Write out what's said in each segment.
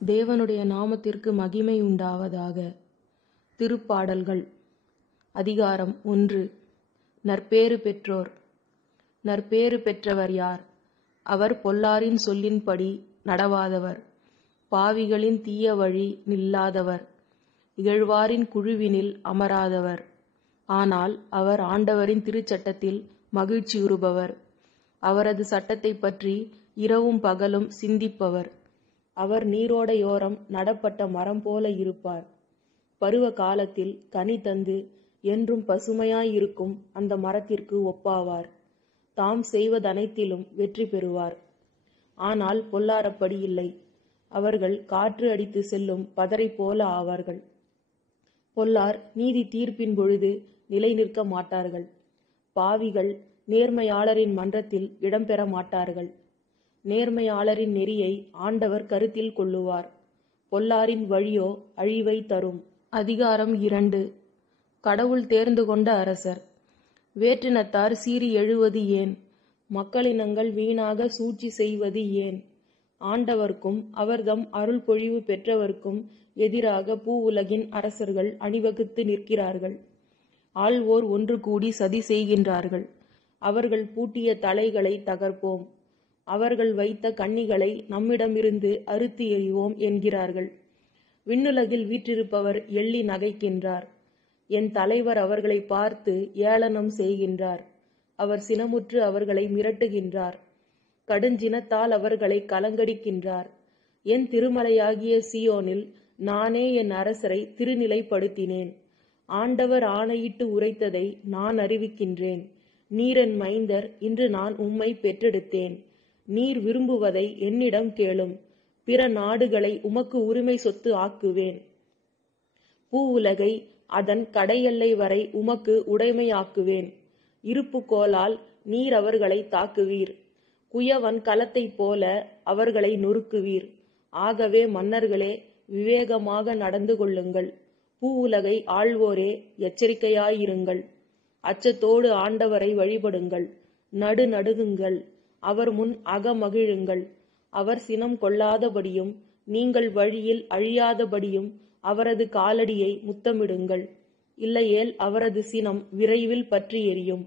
தேவனுடைய நாமத்திற்கு மகிமை உண்டாவதாக. திருப்பாடல்கள். அதிகாரம் 1. நற்பேறு பெற்றோர். நற்பேறு பெற்றவர் யார்? அவர் பொல்லாரின் சொல்லின்படி நடவாதவர், பாவிகளின் தீய வழி நில்லாதவர், இகழ்வாரின் குழுவினில் அமராதவர். ஆனால் அவர் ஆண்டவரின் திருச்சட்டத்தில் மகிழ்ச்சியுறுபவர். அவரது சட்டத்தைப் பற்றி இரவும் பகலும் சிந்திப்பவர். அவர் நீரோடையோரம் நடப்பட்ட மரம் போல இருப்பார். பருவ காலத்தில் கனி தந்து என்றும் பசுமையாயிருக்கும் அந்த மரத்திற்கு ஒப்பாவார். தாம் செய்வதனைத்திலும் வெற்றி பெறுவார். ஆனால் பொல்லாரப்படி இல்லை. அவர்கள் காற்று அடித்து செல்லும் பதரை போல ஆவார்கள். பொல்லார் நீதி தீர்ப்பின் பொழுது நிலை நிற்க மாட்டார்கள். பாவிகள் நேர்மையாளரின் மன்றத்தில் இடம்பெற மாட்டார்கள். நேர்மையாளரின் நெறியை ஆண்டவர் கருத்தில் கொள்ளுவார். பொல்லாரின் வழியோ அழிவை தரும். அதிகாரம் 2. கடவுள் தேர்ந்து கொண்ட அரசர். வேற்றினத்தார் சீறி எழுவது ஏன்? மக்களினங்கள் வீணாக சூழ்ச்சி செய்வது ஏன்? ஆண்டவர்க்கும் அவர்தம் அருள் பொழிவு பெற்றவர்க்கும் எதிராக பூவுலகின் அரசர்கள் அணிவகுத்து நிற்கிறார்கள். ஆள்வோர் ஒன்று கூடி சதி செய்கின்றார்கள். அவர்கள் பூட்டிய தலைகளை தகர்ப்போம், அவர்கள் வைத்த கண்ணிகளை நம்மிடமிருந்து அறுத்து எறிவோம் என்கிறார்கள். விண்ணுலகில் வீற்றிருப்பவர் எள்ளி நகைக்கின்றார். என் தலைவர் அவர்களை பார்த்து ஏளனம் செய்கின்றார். அவர் சினமுற்று அவர்களை மிரட்டுகின்றார். கடுஞ்சினத்தால் அவர்களை கலங்கடிக்கின்றார். என் திருமலையாகிய சியோனில் நானே என் அரசரை திருநிலைப்படுத்தினேன். ஆண்டவர் ஆணையிட்டு உரைத்ததை நான் அறிவிக்கின்றேன். நீரென் மைந்தர், இன்று நான் உம்மை பெற்றெடுத்தேன். நீர் விரும்புவதை என்னிடம் கேளும். பிற நாடுகளை உமக்கு உரிமை சொத்து ஆக்குவேன். பூவுலகை அதன் கடையெல்லை வரை உமக்கு உடைமையாக்குவேன். இருப்புக்கோலால் நீர் அவர்களை தாக்குவீர். குயவன் கலத்தைப் போல அவர்களை நொறுக்குவீர். ஆகவே மன்னர்களே, விவேகமாக நடந்து கொள்ளுங்கள். பூவுலகை ஆள்வோரே, எச்சரிக்கையாயிருங்கள். அச்சத்தோடு ஆண்டவரை வழிபடுங்கள். நடுநடுங்குங்கள். அவர் முன் அகமகிழுங்கள். அவர் சினம் கொள்ளாதபடியும் நீங்கள் வழியில் அழியாதபடியும் அவரது காலடியை முத்தமிடுங்கள். இல்லையேல் அவரது சினம் விரைவில் பற்றி எரியும்.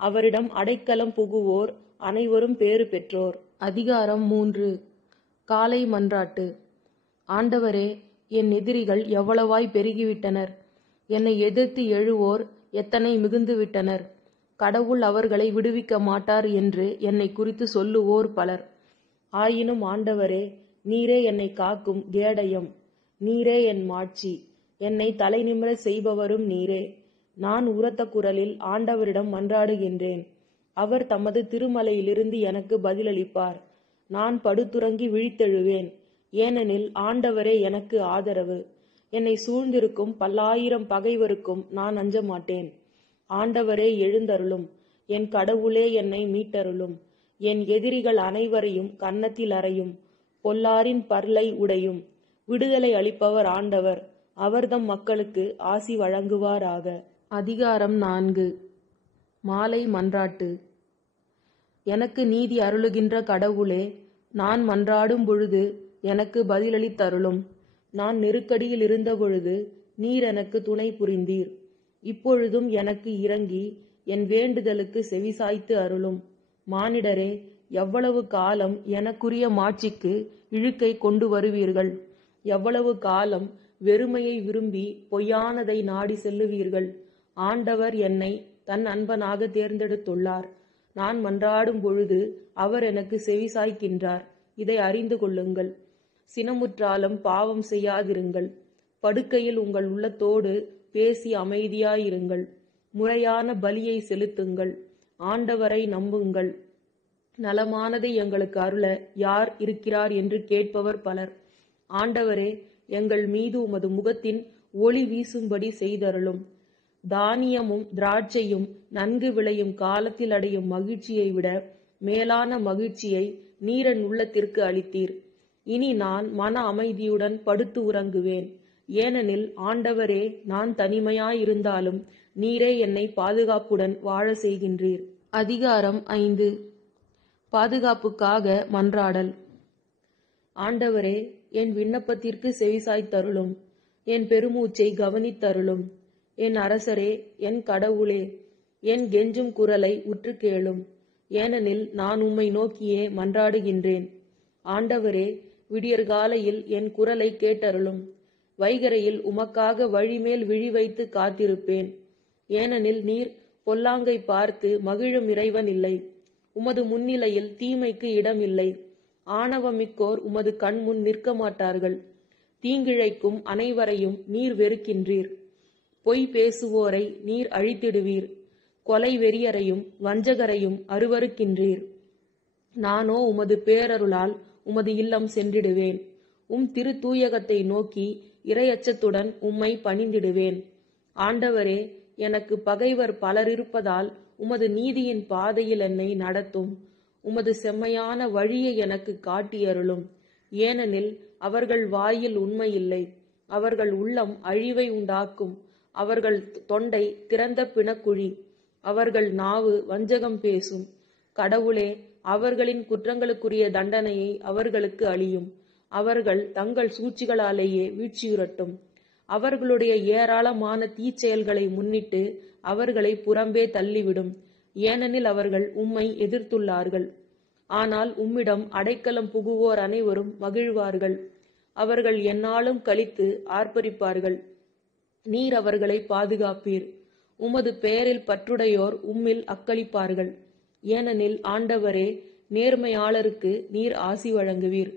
அவரிடம் அடைக்கலம் புகுவோர் அனைவரும் பேறு பெற்றோர். அதிகாரம் 3. காலை மன்றாட்டு. ஆண்டவரே, என் எதிரிகள் எவ்வளவாய் பெருகிவிட்டனர்! என்னை எதிர்த்து எழுவோர் எத்தனை மிகுந்துவிட்டனர்! கடவுள் அவர்களை விடுவிக்க மாட்டார் என்று என்னை குறித்து சொல்லுவோர் பலர். ஆயினும் ஆண்டவரே, நீரே என்னை காக்கும் கேடயம். நீரே என் மாட்சி. என்னை தலை நிமிர செய்பவரும் நீரே. நான் உரத்த குரலில் ஆண்டவரிடம் மன்றாடுகின்றேன். அவர் தமது திருமலையிலிருந்து எனக்கு பதிலளிப்பார். நான் படுத்துறங்கி விழித்தெழுவேன். ஏனெனில் ஆண்டவரே எனக்கு ஆதரவு. என்னை சூழ்ந்திருக்கும் பல்லாயிரம் பகைவருக்கும் நான் அஞ்ச மாட்டேன். ஆண்டவரே எழுந்தருளும். என் கடவுளே என்னை மீட்டருளும். என் எதிரிகள் அனைவரையும் கன்னத்தில் அறையும். பொல்லாரின் பல்லை உடையும். விடுதலை அளிப்பவர் ஆண்டவர். அவர்தம் மக்களுக்கு ஆசி வழங்குவாராக. அதிகாரம் 4. மாலை மன்றாட்டு. எனக்கு நீதி அருளுகின்ற கடவுளே, நான் மன்றாடும் பொழுது எனக்கு பதிலளித்தருளும். நான் நெருக்கடியில் இருந்த பொழுது நீர் எனக்கு துணை புரிந்தீர். இப்பொழுதும் எனக்கு இறங்கி என் வேண்டுதலுக்கு செவிசாய்த்து அருளும். மானிடரே, எவ்வளவு காலம் எனக்குரிய மாட்சிக்கு இழுக்கை கொண்டு வருவீர்கள்? எவ்வளவு காலம் வெறுமையை விரும்பி பொய்யானதை நாடி செல்லுவீர்கள்? ஆண்டவர் என்னை தன் அன்பனாக தேர்ந்தெடுத்துள்ளார். நான் மன்றாடும் பொழுது அவர் எனக்கு செவிசாய்க்கின்றார். இதை அறிந்து கொள்ளுங்கள். சினமுற்றாலும் பாவம் செய்யாதிருங்கள். படுக்கையில் உங்கள் உள்ளத்தோடு பேசி அமைதியாயிருங்கள். முறையான பலியை செலுத்துங்கள். ஆண்டவரை நம்புங்கள். நலமானதை எங்களுக்கு அருள யார் இருக்கிறார் என்று கேட்பவர் பலர். ஆண்டவரே, எங்கள் மீது உமது முகத்தின் ஒளி வீசும்படி செய்தருளும். தானியமும் திராட்சையும் நன்கு விளையும் காலத்தில் அடையும் மகிழ்ச்சியை விட மேலான மகிழ்ச்சியை நீரன் உள்ளத்திற்கு அளித்தீர். இனி நான் மன அமைதியுடன் படுத்து உறங்குவேன். ஏனெனில் ஆண்டவரே, நான் தனிமையாயிருந்தாலும் நீரே என்னை பாதுகாப்புடன் வாழ செய்கின்றீர். அதிகாரம் 5. பாதுகாப்புக்காக மன்றாடல். ஆண்டவரே, என் விண்ணப்பத்திற்கு செவிசாய்த்தருளும். என் பெருமூச்சை கவனித்தருளும். என் அரசரே, என் கடவுளே, என் கெஞ்சும் குரலை உற்று கேளும். ஏனெனில் நான் உம்மை நோக்கியே மன்றாடுகின்றேன். ஆண்டவரே, விடியற்காலையில் என் குரலை கேட்டருளும். வைகரையில் உமக்காக வழிமேல் விழி வைத்து காத்திருப்பேன். ஏனெனில் நீர் பொல்லாங்கை பார்த்து மகிழும் இறைவன் இல்லை. உமது முன்னிலையில் தீமைக்கு இடமில்லை. ஆணவமிக்கோர் உமது கண்முன் நிற்க மாட்டார்கள். தீங்கிழைக்கும் அனைவரையும் நீர் வெறுக்கின்றீர். பொய் பேசுவோரை நீர் அழித்திடுவீர். கொலை வெறியரையும் வஞ்சகரையும் அருவருக்கின்றீர். நானோ உமது பேரருளால் உமது இல்லம் சென்றிடுவேன். திரு தூயகத்தை நோக்கி இறையச்சத்துடன் உம்மை பணிந்திடுவேன். ஆண்டவரே, எனக்கு பகைவர் பலர் இருப்பதால் உமது நீதியின் பாதையில் என்னை நடத்தும். உமது செம்மையான வழியை எனக்கு காட்டியருளும். ஏனெனில் அவர்கள் வாயில் உண்மையில்லை. அவர்கள் உள்ளம் அழிவை உண்டாக்கும். அவர்கள் தொண்டை திறந்த பிணக்குழி. அவர்கள் நாவு வஞ்சகம் பேசும். கடவுளே, அவர்களின் குற்றங்களுக்குரிய தண்டனையை அவர்களுக்கு அளியும். அவர்கள் தங்கள் சூழ்ச்சிகளாலேயே வீழ்ச்சியுறட்டும். அவர்களுடைய ஏராளமான தீச்செயல்களை முன்னிட்டு அவர்களை புறம்பே தள்ளிவிடும். ஏனெனில் அவர்கள் உம்மை எதிர்த்துள்ளார்கள். ஆனால் உம்மிடம் அடைக்கலம் புகுவோர் அனைவரும் மகிழ்வார்கள். அவர்கள் எந்நாளும் களித்து ஆர்ப்பரிப்பார்கள். நீர் அவர்களை பாதுகாப்பீர். உமது பெயரில் பற்றுடையோர் உம்மில் அக்களிப்பார்கள். ஏனெனில் ஆண்டவரே, நேர்மையாளருக்கு நீர் ஆசி வழங்குவீர்.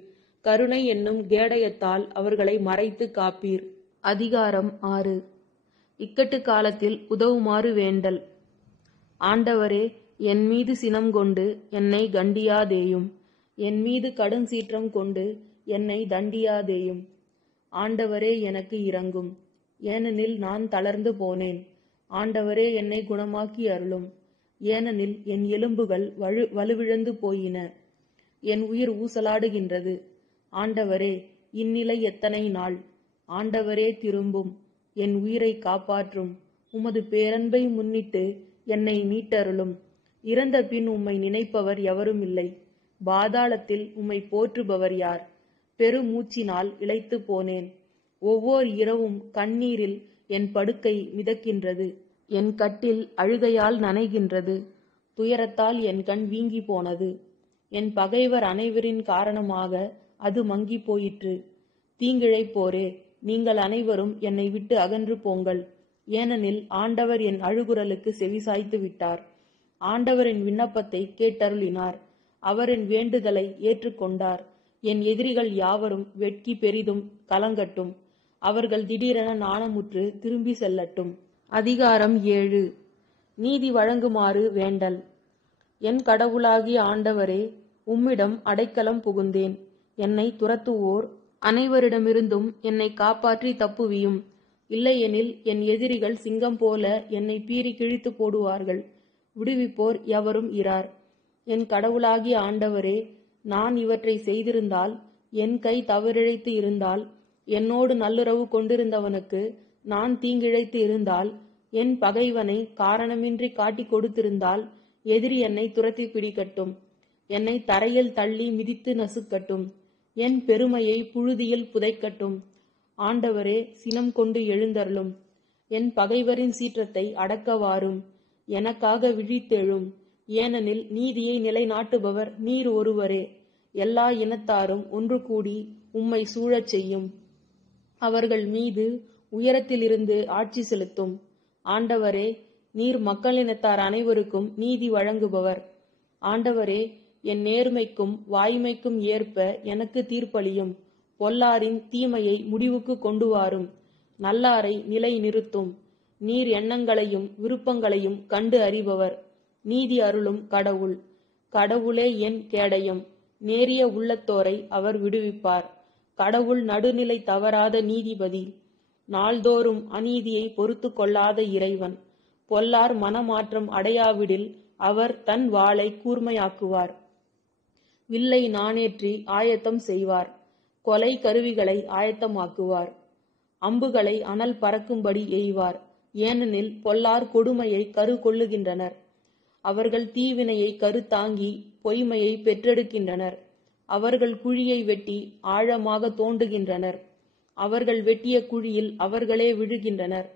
கருணை என்னும் கேடயத்தால் அவர்களை மறைத்து காப்பீர். அதிகாரம் 6. இக்கட்டு காலத்தில் உதவுமாறு வேண்டல். ஆண்டவரே, என் மீது சினம் கொண்டு என்னை கண்டியாதேயும். என் மீது கடும் சீற்றம் கொண்டு என்னை தண்டியாதேயும். ஆண்டவரே, எனக்கு இரங்கும். ஏனெனில் நான் தளர்ந்து போனேன். ஆண்டவரே, என்னை குணமாக்கி அருளும். ஏனெனில் என் எலும்புகள் வலுவிழந்து போயின. என் உயிர் ஊசலாடுகின்றது. ஆண்டவரே, இந்நிலை எத்தனை நாள்? ஆண்டவரே, திரும்பும். என் உயிரை காப்பாற்றும். உமது பேரன்பை முன்னிட்டு என்னை மீட்டருளும். இறந்த பின் உம்மை நினைப்பவர் எவரும் இல்லை. பாதாளத்தில் உம்மை போற்றுபவர் யார்? பெருமூச்சினால் இளைத்து போனேன். ஒவ்வொரு இரவும் கண்ணீரில் என் படுக்கை மிதக்கின்றது. என் கட்டில் அழுகையால் நனைகின்றது. துயரத்தால் என் கண் வீங்கி போனது. என் பகைவர் அனைவரின் காரணமாக அது மங்கி போயிற்று. தீங்கிழைப்போரே, நீங்கள் அனைவரும் என்னை விட்டு அகன்று போங்கள். ஏனெனில் ஆண்டவர் என் அழுகுரலுக்கு செவிசாய்த்து விட்டார். ஆண்டவரின் விண்ணப்பத்தை கேட்டருளினார். அவர் என் வேண்டுதலை ஏற்றுக்கொண்டார். என் எதிரிகள் யாவரும் வெட்கி பெரிதும் கலங்கட்டும். அவர்கள் திடீரென நாணமுற்று திரும்பி செல்லட்டும். அதிகாரம் 7. நீதி வழங்குமாறு வேண்டல். என் கடவுளாகிய ஆண்டவரே, உம்மிடம் அடைக்கலம் புகுந்தேன். என்னை துரத்துவோர் அனைவரிடமிருந்தும் என்னை காப்பாற்றி தப்புவியும். இல்லையெனில் என் எதிரிகள் சிங்கம் போல என்னை பீறி கிழித்து போடுவார்கள். விடுவிப்போர் எவரும் இரார். என் கடவுளாகிய ஆண்டவரே, நான் இவற்றை செய்திருந்தால், என் கை தவறிழைத்து இருந்தால், என்னோடு நல்லுறவு கொண்டிருந்தவனுக்கு நான் தீங்கிழைத்து இருந்தால், என் பகைவனை காரணமின்றி காட்டிக் கொடுத்திருந்தால், எதிரி என்னை துரத்தி பிடிக்கட்டும். என்னை தரையில் தள்ளி மிதித்து நசுக்கட்டும். என் பெருமையை புழுதியில் புதைக்கட்டும். ஆண்டவரே, சினம் கொண்டு எழுந்தருளும். என் பகைவரின் சீற்றத்தை அடக்கவாரும். எனக்காக விழித்தெழும். ஏனெனில் நீதியை நிலைநாட்டுபவர் நீர் ஒருவரே. எல்லா இனத்தாரும் ஒன்று கூடி உம்மை சூழச் செய்யும். அவர்கள் மீது உயரத்திலிருந்து ஆட்சி செலுத்தும். ஆண்டவரே, நீர் மக்களினத்தார் அனைவருக்கும் நீதி வழங்குபவர். ஆண்டவரே, என் நேர்மைக்கும் வாய்மைக்கும் ஏற்ப எனக்கு தீர்ப்பளியும். பொல்லாரின் தீமையை முடிவுக்கு கொண்டு வாரும். நல்லாரை நிலை நிறுத்தும். நீர் எண்ணங்களையும் விருப்பங்களையும் கண்டு அறிபவர். நீதி அருளும் கடவுள். கடவுளே என் கேடயம். நேரிய உள்ளத்தோரை அவர் விடுவிப்பார். கடவுள் நடுநிலை தவறாத நீதிபதி. நாள்தோறும் அநீதியை பொறுத்து கொள்ளாத இறைவன். பொல்லார் மனமாற்றம் அடையாவிடில் அவர் தன் வாளை கூர்மையாக்குவார். வில்லை நாணேற்றி ஆயத்தம் செய்வார். கொலை கருவிகளை ஆயத்தமாக்குவார். அம்புகளை அனல் பறக்கும்படி எய்வார். ஏனெனில் பொல்லார் கொடுமையை கரு கொள்ளுகின்றனர். அவர்கள் தீவினையை கருத்தாங்கி பொய்மையை பெற்றெடுக்கின்றனர். அவர்கள் குழியை வெட்டி ஆழமாக தோண்டுகின்றனர். அவர்கள் வெட்டிய குழியில் அவர்களே விழுகின்றனர்.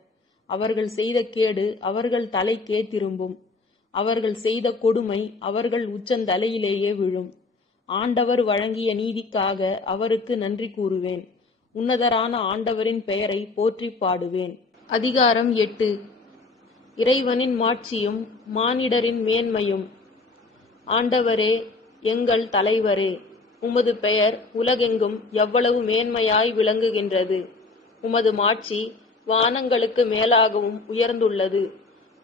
அவர்கள் செய்த கேடு அவர்கள் தலைக்கே திரும்பும். அவர்கள் செய்த கொடுமை அவர்கள் உச்சந்தலையிலேயே விழும். ஆண்டவர் வழங்கிய நீதிக்காக அவருக்கு நன்றி கூறுவேன். உன்னதரான ஆண்டவரின் பெயரை போற்றி பாடுவேன். அதிகாரம் 8. இறைவனின் மாட்சியும் மானிடரின் மேன்மையும். ஆண்டவரே, எங்கள் தலைவரே, உமது பெயர் உலகெங்கும் எவ்வளவு மேன்மையாய் விளங்குகின்றது. உமது மாட்சி வானங்களுக்கு மேலாகவும் உயர்ந்துள்ளது.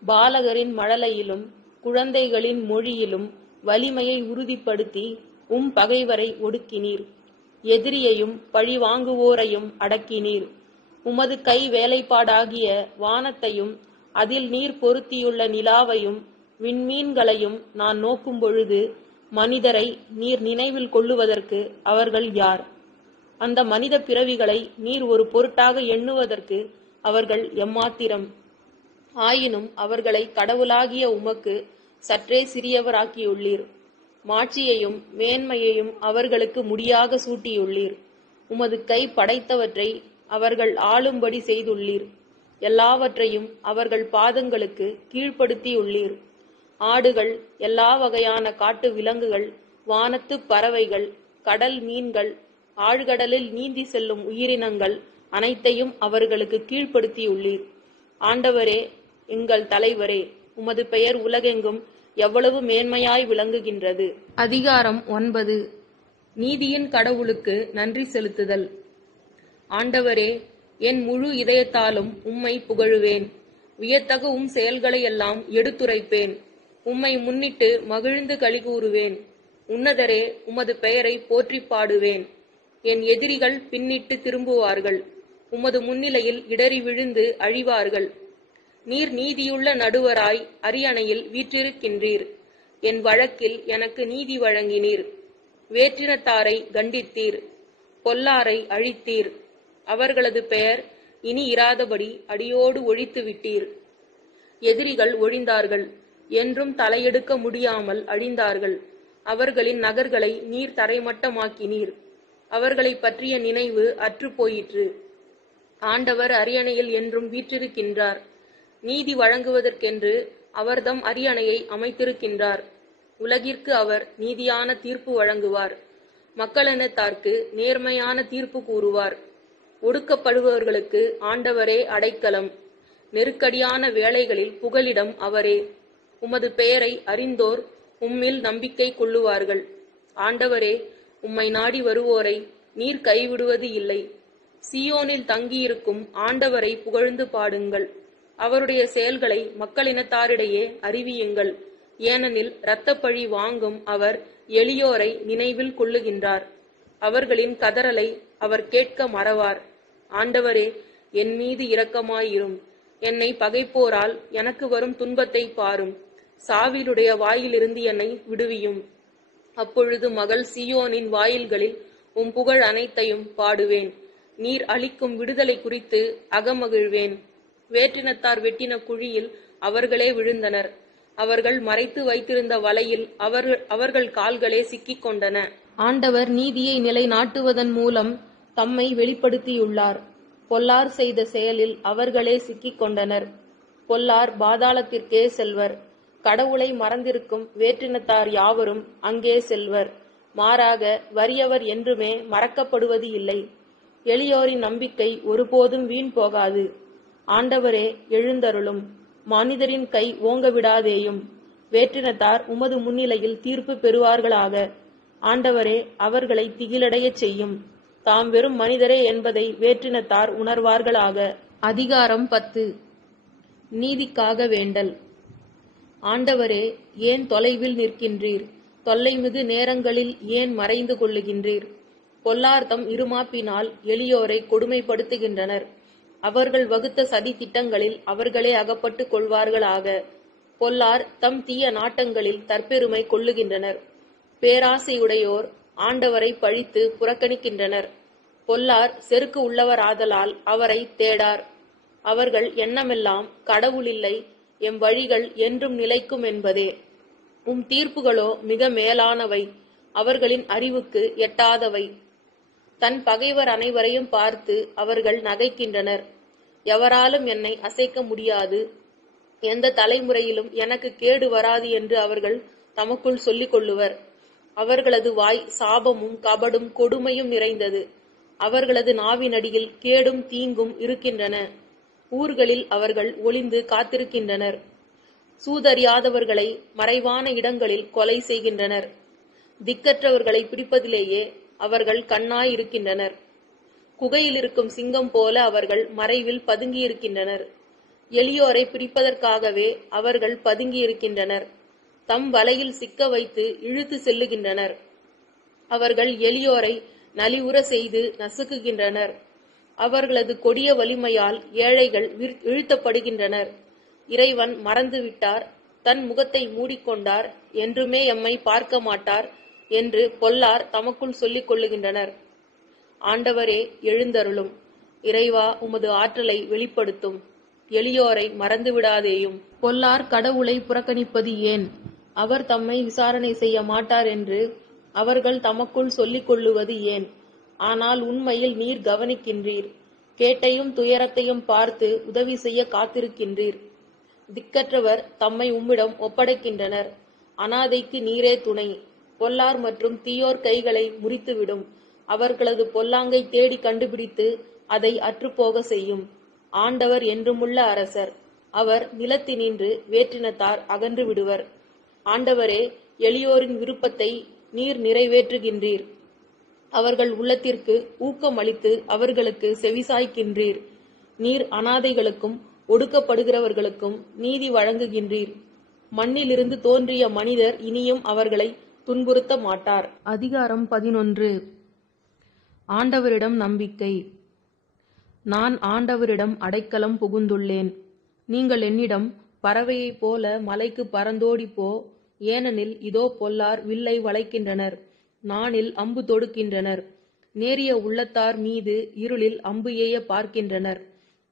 பாலகரின் மழலையிலும் குழந்தைகளின் மொழியிலும் வலிமையை உறுதிப்படுத்தி பகைவரை ஒடுக்கினீர். எதிரியையும் பழி வாங்குவோரையும் அடக்கினீர். உமது கை வேலைப்பாடாகிய வானத்தையும் அதில் நீர் பொருத்தியுள்ள நிலாவையும் விண்மீன்களையும் நான் நோக்கும் பொழுது, மனிதரை நீர் நினைவில் கொள்ளுவதற்கு அவர்கள் யார்? அந்த மனித பிறவிகளை நீர் ஒரு பொருட்டாக எண்ணுவதற்கு அவர்கள் எம்மாத்திரம்? ஆயினும் அவர்களை கடவுளாகிய உமக்கு சற்றே சிறியவராக்கியுள்ளீர். மாட்சியையும் மேன்மையையும் அவர்களுக்கு முடியாக சூட்டியுள்ளீர். உமது கை படைத்தவற்றை அவர்கள் ஆளும்படி செய்துள்ளீர். எல்லாவற்றையும் அவர்கள் பாதங்களுக்கு கீழ்ப்படுத்தியுள்ளீர். ஆடுகள், எல்லா வகையான காட்டு விலங்குகள், வானத்து பறவைகள், கடல் மீன்கள், ஆழ்கடலில் நீந்தி செல்லும் உயிரினங்கள் அனைத்தையும் அவர்களுக்கு கீழ்ப்படுத்தியுள்ளீர். ஆண்டவரே, எங்கள் தலைவரே, உமது பெயர் உலகெங்கும் எவ்வளவு மேன்மையாய் விளங்குகின்றது. அதிகாரம் 9. நீதியின் கடவுளுக்கு நன்றி செலுத்துதல். ஆண்டவரே, என் முழு இதயத்தாலும் உம்மை புகழுவேன். வியத்தகு செயல்களை எல்லாம் எடுத்துரைப்பேன். உம்மை முன்னிட்டு மகிழ்ந்து களிகூறுவேன். உன்னதரே, உமது பெயரை போற்றி பாடுவேன். என் எதிரிகள் பின்னிட்டு திரும்புவார்கள். உமது முன்னிலையில் இடறி விழுந்து அழிவார்கள். நீர் நீதியுள்ள நடுவராய் அரியணையில் வீற்றிருக்கின்றீர். என் வழக்கில் எனக்கு நீதி வழங்கினீர். வேற்றினத்தாரை கண்டித்தீர். பொல்லாரை அழித்தீர். அவர்களது பெயர் இனி இராதபடி அடியோடு ஒழித்து விட்டீர். எதிரிகள் ஒழிந்தார்கள். என்றும் தலையெடுக்க முடியாமல் அழிந்தார்கள். அவர்களின் நகர்களை நீர் தரைமட்டமாக்கினீர். அவர்களை பற்றிய நினைவு அற்று போயிற்று. ஆண்டவர் அரியணையில் என்றும் வீற்றிருக்கின்றார். நீதி வழங்குவதற்கென்று அவர்தம் அரியணையை அமைத்திருக்கின்றார். உலகிற்கு அவர் நீதியான தீர்ப்பு வழங்குவார். மக்களினத்தார்க்கு நேர்மையான தீர்ப்பு கூறுவார். ஒடுக்கப்படுபவர்களுக்கு ஆண்டவரே அடைக்கலம். நெருக்கடியான வேளைகளில் புகலிடம் அவரே. உமது பெயரை அறிந்தோர் உம்மில் நம்பிக்கை கொள்ளுவார்கள். ஆண்டவரே, உம்மை நாடி வருவோரை நீர் கைவிடுவது இல்லை. சீயோனில் தங்கியிருக்கும் ஆண்டவரை புகழ்ந்து பாடுங்கள். அவருடைய செயல்களை மக்களினத்தாரிடையே அறிவியுங்கள். ஏனெனில் இரத்தப்பழி வாங்கும் அவர் எளியோரை நினைவில் கொள்ளுகின்றார். அவர்களின் கதறலை அவர் கேட்க மறவார். ஆண்டவரே, என் மீது இரக்கமாயிரும். என்னை பகைப்போரால் எனக்கு வரும் துன்பத்தை பாரும். சாவிலுடைய வாயிலிருந்து என்னை விடுவியும். அப்பொழுது மகள் சீயோனின் வாயில்களில் புகழ் அனைத்தையும் பாடுவேன். நீர் அளிக்கும் விடுதலை குறித்து அகமகிழ்வேன். வேற்றினத்தார் வெட்டின குழியில் அவர்களே விழுந்தனர். அவர்கள் மறைத்து வைத்திருந்த வலையில் அவர்கள் கால்களே சிக்கிக் கொண்டன. ஆண்டவர் நீதியை நிலைநாட்டுவதன் மூலம் தம்மை வெளிப்படுத்தியுள்ளார். பொல்லார் செய்த செயலில் அவர்களே சிக்கிக் கொண்டனர். பொல்லார் பாதாளத்திற்கே செல்வர். கடவுளை மறந்திருக்கும் வேற்றினத்தார் யாவரும் அங்கே செல்வர். மாறாக வறியவர் என்றுமே மறக்கப்படுவது இல்லை. எளியோரின் நம்பிக்கை ஒருபோதும் வீண் போகாது. ஆண்டவரே, எழுந்தருளும். மனிதரின் கை ஓங்க விடாதேயும். வேற்றினத்தார் உமது முன்னிலையில் தீர்ப்பு பெறுவார்களாக. ஆண்டவரே, அவர்களை திகிலடையச் செய்யும். தாம் வெறும் மனிதரே என்பதை வேற்றினத்தார் உணர்வார்களாக. அதிகாரம் 10. நீதிக்காக வேண்டல். ஆண்டவரே, ஏன் தொலைவில் நிற்கின்றீர்? தொல்லைமிகு நேரங்களில் ஏன் மறைந்து கொள்ளுகின்றீர்? பொல்லார்தம் இருமாப்பினால் எளியோரை கொடுமைப்படுத்துகின்றனர். அவர்கள் வகுத்த சதி திட்டங்களில் அவர்களே அகப்பட்டு கொள்வார்களாக. பொல்லார் தம் தீய நாட்டங்களில் தற்பெருமை கொள்ளுகின்றனர். பேராசையுடையோர் ஆண்டவரை பழித்து புறக்கணிக்கின்றனர். பொல்லார் செருக்கு உள்ளவராதலால் அவரை தேடார். அவர்கள் எண்ணமெல்லாம் கடவுளில்லை, எம் வழிகள் என்றும் நிலைக்கும் என்பதே. தீர்ப்புகளோ மிக மேலானவை. அவர்களின் அறிவுக்கு எட்டாதவை. தன் பகைவர் அனைவரையும் பார்த்து அவர்கள் நகைக்கின்றனர். எவராலும் என்னை அசைக்க முடியாது, எந்த தலைமுறையிலும் எனக்கு கேடு வராது என்று அவர்கள் தமக்குள் சொல்லிக் கொள்ளுவர். அவர்களது வாய் சாபமும் கபடும் கொடுமையும் நிறைந்தது. அவர்களது நாவினடியில் கேடும் தீங்கும் இருக்கின்றன. ஊர்களில் அவர்கள் ஒளிந்து காத்திருக்கின்றனர். சூதறியாதவர்களை மறைவான இடங்களில் கொலை செய்கின்றனர். திக்கற்றவர்களை பிடிப்பதிலேயே அவர்கள் கண்ணாயிருக்கின்றனர். குகையில் இருக்கும் சிங்கம் போல அவர்கள் மறைவில் பதுங்கியிருக்கின்றனர். எளியோரை பிடிப்பதற்காகவே அவர்கள் பதுங்கியிருக்கின்றனர். தம் வலையில் சிக்க வைத்து இழுத்து செல்லுகின்றனர். அவர்கள் எளியோரை நலிவுற செய்து நசுக்குகின்றனர். அவர்களது கொடிய வலிமையால் ஏழைகள் இழுத்தப்படுகின்றனர். இறைவன் மறந்துவிட்டார், தன் முகத்தை மூடிக்கொண்டார், என்றுமே எம்மை பார்க்க மாட்டார் என்று பொல்லார் தமக்குள் சொல்லிக் கொள்ளுகின்றனர். ஆண்டவரே, எழுந்தருளும். இறைவா, உமது ஆற்றலை வெளிப்படுத்தும். எளியோரை மறந்துவிடாதேயும். பொல்லார் கடவுளை புறக்கணிப்பது ஏன்? அவர் தம்மை விசாரணை செய்ய மாட்டார் என்று அவர்கள் தமக்குள் சொல்லிக் கொள்ளுவது ஏன்? ஆனால் உண்மையில் நீர் கவனிக்கின்றீர். கேட்டையும் துயரத்தையும் பார்த்து உதவி செய்ய காத்திருக்கின்றீர். திக்கற்றவர் தம்மை உம்மிடம் ஒப்படைக்கின்றனர். அனாதைக்கு நீரே துணை. பொல்லார் மற்றும் தீயோர் கைகளை முறித்துவிடும். அவர்களது பொல்லாங்கை தேடி கண்டுபிடித்து அதை அற்றுப்போக செய்யும். ஆண்டவர் என்றுமுள்ள அரசர். அவர் நிலத்தினின்று வேற்றினத்தார் அகன்று விடுவர். ஆண்டவரே, எளியோரின் விருப்பத்தை நீர் நிறைவேற்றுகின்றீர். அவர்கள் உள்ளத்திற்கு ஊக்கமளித்து அவர்களுக்கு செவிசாய்க்கின்றீர். நீர் அனாதைகளுக்கும் ஒடுக்கப்படுகிறவர்களுக்கும் நீதி வழங்குகின்றீர். மண்ணிலிருந்து தோன்றிய மனிதர் இனியும் அவர்களை துன்புறுத்த மாட்டார். அதிகாரம் 11. ஆண்டவரிடம் நம்பிக்கை. நான் ஆண்டவரிடம் அடைக்கலம் புகுந்துள்ளேன். நீங்கள் என்னிடம், பறவையைப் போல மலைக்கு பறந்தோடிப்போ, ஏனெனில் இதோ பொல்லார் வில்லை வளைக்கின்றனர், நாணில் அம்பு தொடுக்கின்றனர். நேரிய உள்ளத்தார் மீது இருளில் அம்பு எய்ய பார்க்கின்றனர்.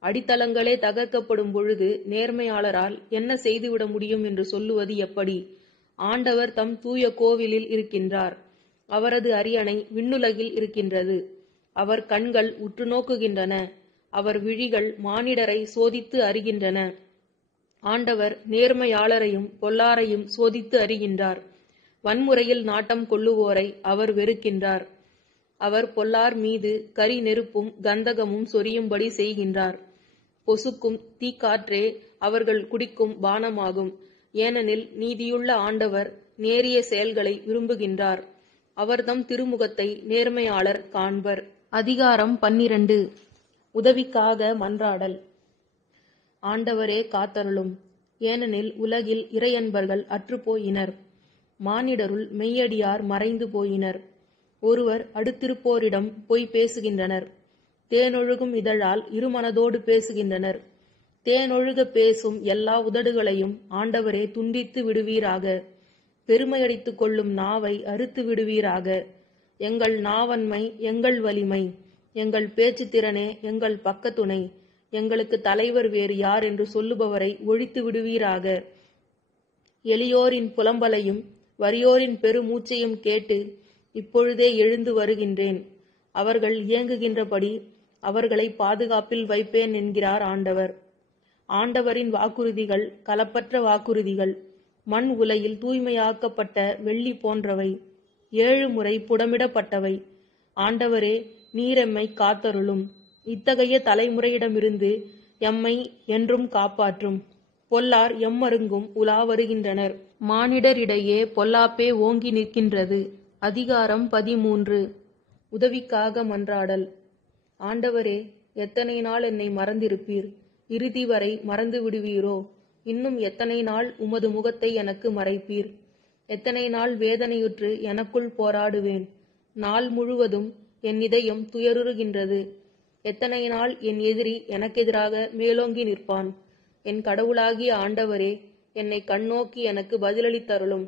அடித்தளங்களே தகர்க்கப்படும் பொழுது நேர்மையாளரால் என்ன செய்துவிட முடியும் என்று சொல்லுவது எப்படி? ஆண்டவர் தம் தூய கோவிலில் இருக்கின்றார். அவரது அரியணை விண்ணுலகில் இருக்கின்றது. அவர் கண்கள் உற்று நோக்குகின்றன. அவர் விழிகள் மானிடரை சோதித்து அறிகின்றன. ஆண்டவர் நேர்மையாளரையும் பொல்லாரையும் சோதித்து அறிகின்றார். வன்முறையில் நாட்டம் கொள்ளுவோரை அவர் வெறுக்கின்றார். அவர் பொல்லார் மீது கரி நெருப்பும் கந்தகமும் சொரியும்படி செய்கின்றார். பொசுக்கும் தீக்காற்றே அவர்கள் குடிக்கும் பானமாகும். ஏனெனில் நீதியுள்ள ஆண்டவர் நேரிய செயல்களை விரும்புகின்றார். அவர்தம் திருமுகத்தை நேர்மையாளர் காண்பர். அதிகாரம் 12. உதவிக்காக மன்றாடல். ஆண்டவரே, காத்தருளும். ஏனெனில் உலகில் இறையன்பர்கள் அற்றுப்போயினர். மானிடருள் மெய்யடியார் மறைந்து போயினர். ஒருவர் அடுத்திருப்போரிடம் பொய் பேசுகின்றனர். தேனொழுகும் இதழால் இருமனதோடு பேசுகின்றனர். தேனொழுக பேசும் எல்லா உதடுகளையும் ஆண்டவரே துண்டித்து விடுவீராக. பெருமையடித்துக் கொள்ளும் நாவை அறுத்து விடுவீராக. எங்கள் நாவன்மை எங்கள் வலிமை, எங்கள் பேச்சு திறனே எங்கள் பக்கத்துணை, எங்களுக்கு தலைவர் வேறு யார் என்று சொல்லுபவரை ஒழித்து விடுவீராக. எளியோரின் புலம்பலையும் வறியோரின் பெருமூச்சையும் கேட்டு இப்பொழுதே எழுந்து வருகின்றேன். அவர்கள் இயங்குகின்றபடி அவர்களை பாதுகாப்பில் வைப்பேன் என்கிறார் ஆண்டவர். ஆண்டவரின் வாக்குறுதிகள் கலப்பற்ற வாக்குறுதிகள். மண் உலையில் தூய்மையாக்கப்பட்ட வெள்ளி போன்றவை. 7 முறை புடமிடப்பட்டவை. ஆண்டவரே, நீரெம்மை காத்தருளும். இத்தகைய தலைமுறையிடமிருந்து எம்மை என்றும் காப்பாற்றும். பொல்லார் எம்மருங்கும் உலா வருகின்றனர். மானிடரிடையே பொல்லாப்பே ஓங்கி நிற்கின்றது. அதிகாரம் 13. உதவிக்காக மன்றாடல். ஆண்டவரே, எத்தனை நாள் என்னை மறந்திருப்பீர்? இறுதி வரை மறந்து விடுவீரோ? இன்னும் எத்தனை நாள் உமது முகத்தை எனக்கு மறைப்பீர்? எத்தனை நாள் வேதனையுற்று எனக்குள் போராடுவேன்? நாள் முழுவதும் என் இதயம் துயருறுகின்றது. எத்தனை நாள் என் எதிரி எனக்கெதிராக மேலோங்கி நிற்பான்? என் கடவுளாகிய ஆண்டவரே, என்னை கண்ணோக்கி எனக்கு பதிலளித்தருளும்.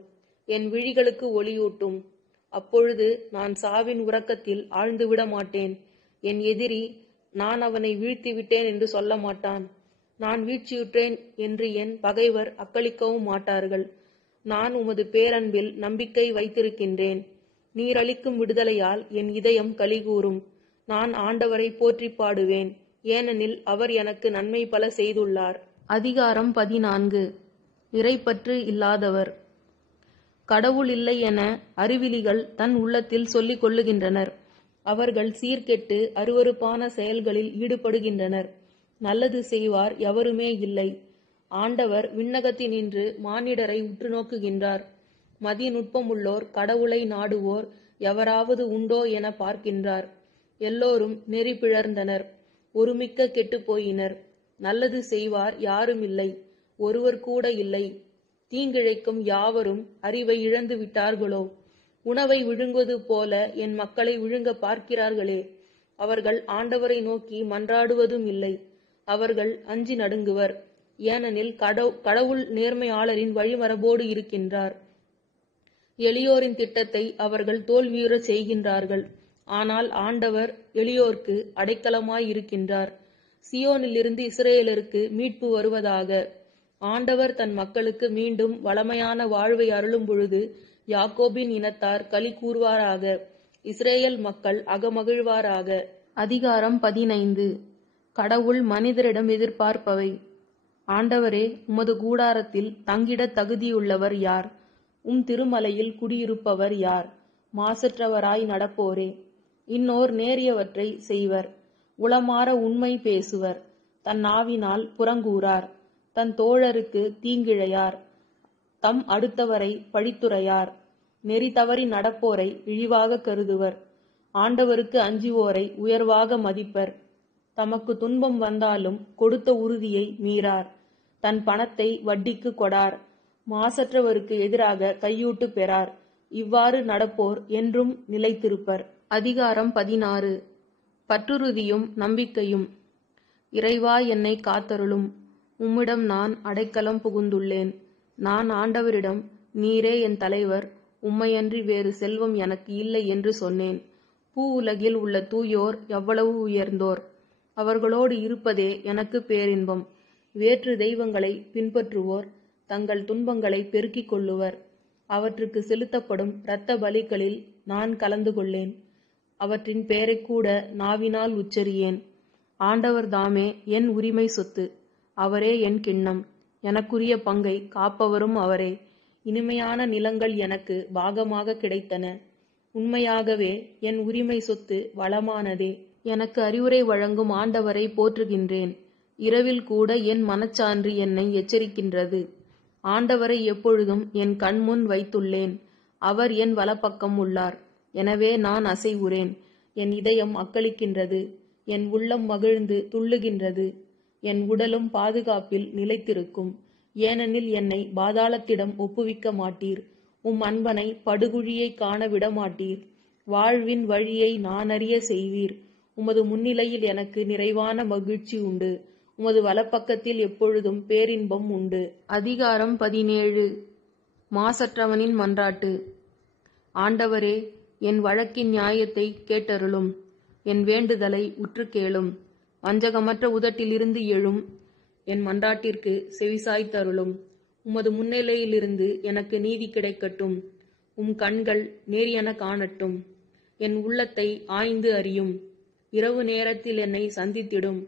என் விழிகளுக்கு ஒளியூட்டும். அப்பொழுது நான் சாவின் உறக்கத்தில் ஆழ்ந்துவிட மாட்டேன். என் எதிரி நான் அவனை வீழ்த்திவிட்டேன் என்று சொல்ல மாட்டான். நான் வீழ்ச்சியுற்றேன் என்று என் பகைவர் அக்களிக்கவும் மாட்டார்கள். நான் உமது பேரன்பில் நம்பிக்கை வைத்திருக்கின்றேன். நீரளிக்கும் விடுதலையால் என் இதயம் கலிகூரும். நான் ஆண்டவரை போற்றி பாடுவேன், ஏனெனில் அவர் எனக்கு நன்மை பல செய்துள்ளார். அதிகாரம் 14. இறைப்பற்று இல்லாதவர். கடவுள் இல்லை என அறிவிலிகள் தன் உள்ளத்தில் சொல்லிக் கொள்ளுகின்றனர். அவர்கள் சீர்கெட்டு அருவருப்பான செயல்களில் ஈடுபடுகின்றனர். நல்லது செய்வார் எவருமே இல்லை. ஆண்டவர் விண்ணகத்தினின்று மானிடரை உற்று நோக்குகின்றார். மதிநுட்பமுள்ளோர், கடவுளை நாடுவோர் எவராவது உண்டோ என பார்க்கின்றார். எல்லோரும் நெறி பிழர்ந்தனர், ஒருமிக்க கெட்டுப்போயினர். நல்லது செய்வார் யாருமில்லை, ஒருவர் கூட இல்லை. தீங்கிழைக்கும் யாவரும் அறிவை இழந்து விட்டார்களோ. உணவை விழுங்குவது போல என் மக்களை விழுங்க பார்க்கிறார்களே. அவர்கள் ஆண்டவரை நோக்கி மன்றாடுவதும் இல்லை. அவர்கள் அஞ்சி நடுங்குவர், ஏனெனில் கடவுள் நேர்மையாளரின் வழிமரபோடு இருக்கின்றார். எளியோரின் திட்டத்தை அவர்கள் தோல்வியுறச் செய்கின்றார்கள். ஆனால் ஆண்டவர் எளியோர்க்கு அடைக்கலமாய் இருக்கின்றார். சியோனிலிருந்து இஸ்ரேலருக்கு மீட்பு வருவதாக. ஆண்டவர் தன் மக்களுக்கு மீண்டும் வளமையான வாழ்வை அருளும் பொழுது யாக்கோபின் இனத்தார் களி கூறுவாராக, இஸ்ரேல் மக்கள் அகமகிழ்வாராக. அதிகாரம் 15. கடவுள் மனிதரிடம் எதிர்பார்ப்பவை. ஆண்டவரே, உமது கூடாரத்தில் தங்கிட தகுதியுள்ளவர் யார்? திருமலையில் குடியிருப்பவர் யார்? மாசற்றவராய் நடப்போரே. இன்னோர் நேரியவற்றை செய்வர், உளமாற உண்மை பேசுவர். தன் நாவினால் புறங்கூறார், தன் தோழருக்கு தீங்கிழையார், தம் அடுத்தவரை பழித்துரையார். நெறி தவறி நடப்போரை இழிவாக கருதுவர். ஆண்டவருக்கு அஞ்சுவோரை உயர்வாக மதிப்பர். தமக்கு துன்பம் வந்தாலும் கொடுத்த உறுதியை மீறார். தன் பணத்தை வட்டிக்கு கொடார். மாசற்றவருக்கு எதிராக கையூட்டு பெறார். இவ்வாறு நடப்போர் என்றும் நிலைத்திருப்பர். அதிகாரம் 16. பற்றுறுதியும் நம்பிக்கையும். இறைவா, என்னை காத்தருளும். உம்மிடம் நான் அடைக்கலம் புகுந்துள்ளேன். நான் ஆண்டவரிடம், நீரே என் தலைவர், உம்மையன்றி வேறு செல்வம் எனக்கு இல்லை என்று சொன்னேன். உலகில் உள்ள தூயோர் எவ்வளவு உயர்ந்தோர்! அவர்களோடு இருப்பதே எனக்கு பேரின்பம். வேற்று தெய்வங்களை பின்பற்றுவோர் தங்கள் துன்பங்களை பெருக்கிக் கொள்ளுவர். அவற்றுக்கு செலுத்தப்படும் இரத்த பலிகளில் நான் கலந்து கொள்ளேன். அவற்றின் பெயரை கூட நாவினால் உச்சரியேன். ஆண்டவர் தாமே என் உரிமை சொத்து. அவரே என் கிண்ணம். எனக்குரிய பங்கை காப்பவரும் அவரே. இனிமையான நிலங்கள் எனக்கு பாகமாக கிடைத்தன. உண்மையாகவே என் உரிமை சொத்து வளமானதே. எனக்கு அறிவுரை வழங்கும் ஆண்டவரை போற்றுகின்றேன். இரவில் கூட என் மனச்சான்று என்னை எச்சரிக்கின்றது. ஆண்டவரை எப்பொழுதும் என் கண்முன் வைத்துள்ளேன். அவர் என் வலப்பக்கம் உள்ளார். எனவே நான் அசைவுறேன். என் இதயம் அக்களிக்கின்றது. என் உள்ளம் மகிழ்ந்து துள்ளுகின்றது. என் உடலும் பாதுகாப்பில் நிலைத்திருக்கும். ஏனெனில் என்னை பாதாளத்திடம் ஒப்புவிக்க மாட்டீர். அன்பனை படுகுழியை காண விடமாட்டீர். வாழ்வின் வழியை நான் அறிய செய்வீர். உமது முன்னிலையில் எனக்கு நிறைவான மகிழ்ச்சி உண்டு. உமது வலப்பக்கத்தில் எப்பொழுதும் பேரின்பம் உண்டு. அதிகாரம் 17. மாசற்றவனின் மன்றாட்டு. ஆண்டவரே, என் வழக்கின் நியாயத்தை கேட்டருளும். என் வேண்டுதலை உற்று கேளும். வஞ்சகமற்ற உதட்டிலிருந்து எழும் என் மன்றாட்டிற்கு செவிசாய்த்தருளும். உமது முன்னிலையிலிருந்து எனக்கு நீதி கிடைக்கட்டும். கண்கள் நேரியென காணட்டும். என் உள்ளத்தை ஆய்ந்து அறியும். இரவு நேரத்தில் என்னை சந்தித்திடும்.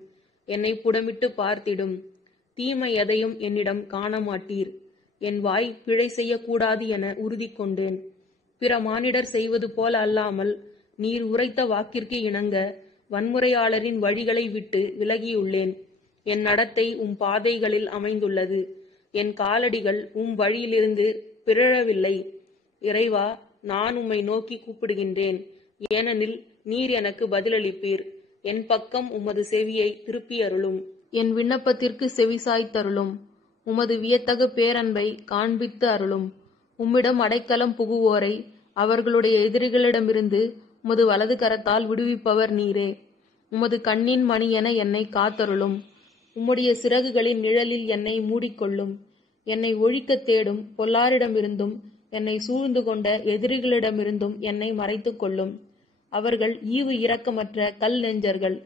என்னை புடமிட்டு பார்த்திடும். தீமை எதையும் என்னிடம் காண மாட்டீர். என் வாய் பிழை செய்யக்கூடாது என உறுதி கொண்டேன். பிற மானிடர் செய்வது போல அல்லாமல் நீர் உரைத்த வாக்கிற்கு இணங்க வன்முறையாளரின் வழிகளை விட்டு விலகியுள்ளேன். என் நடத்தை பாதைகளில் அமைந்துள்ளது. என் காலடிகள் வழியிலிருந்து பிறழவில்லை. இறைவா, நான் உம்மை நோக்கி கூப்பிடுகின்றேன். ஏனெனில் நீர் எனக்கு பதிலளிப்பீர். என் பக்கம் உமது செவியை திருப்பி அருளும். என் விண்ணப்பத்திற்கு செவிசாய்த்தருளும். உமது வியத்தகு பேரன்பை காண்பித்து அருளும். உம்மிடம் அடைக்கலம் புகுவோரை அவர்களுடைய எதிரிகளிடமிருந்து உமது வலது கரத்தால் விடுவிப்பவர் நீரே. உமது கண்ணின் மணி என என்னை காத்தருளும். உம்முடைய சிறகுகளின் நிழலில் என்னை மூடிக்கொள்ளும். என்னை ஒழிக்க தேடும் பொல்லாரிடமிருந்தும் என்னை சூழ்ந்து கொண்ட எதிரிகளிடமிருந்தும் என்னை மறைத்து கொள்ளும். அவர்கள் ஈவு இரக்கமற்ற கல் நெஞ்சர்கள்.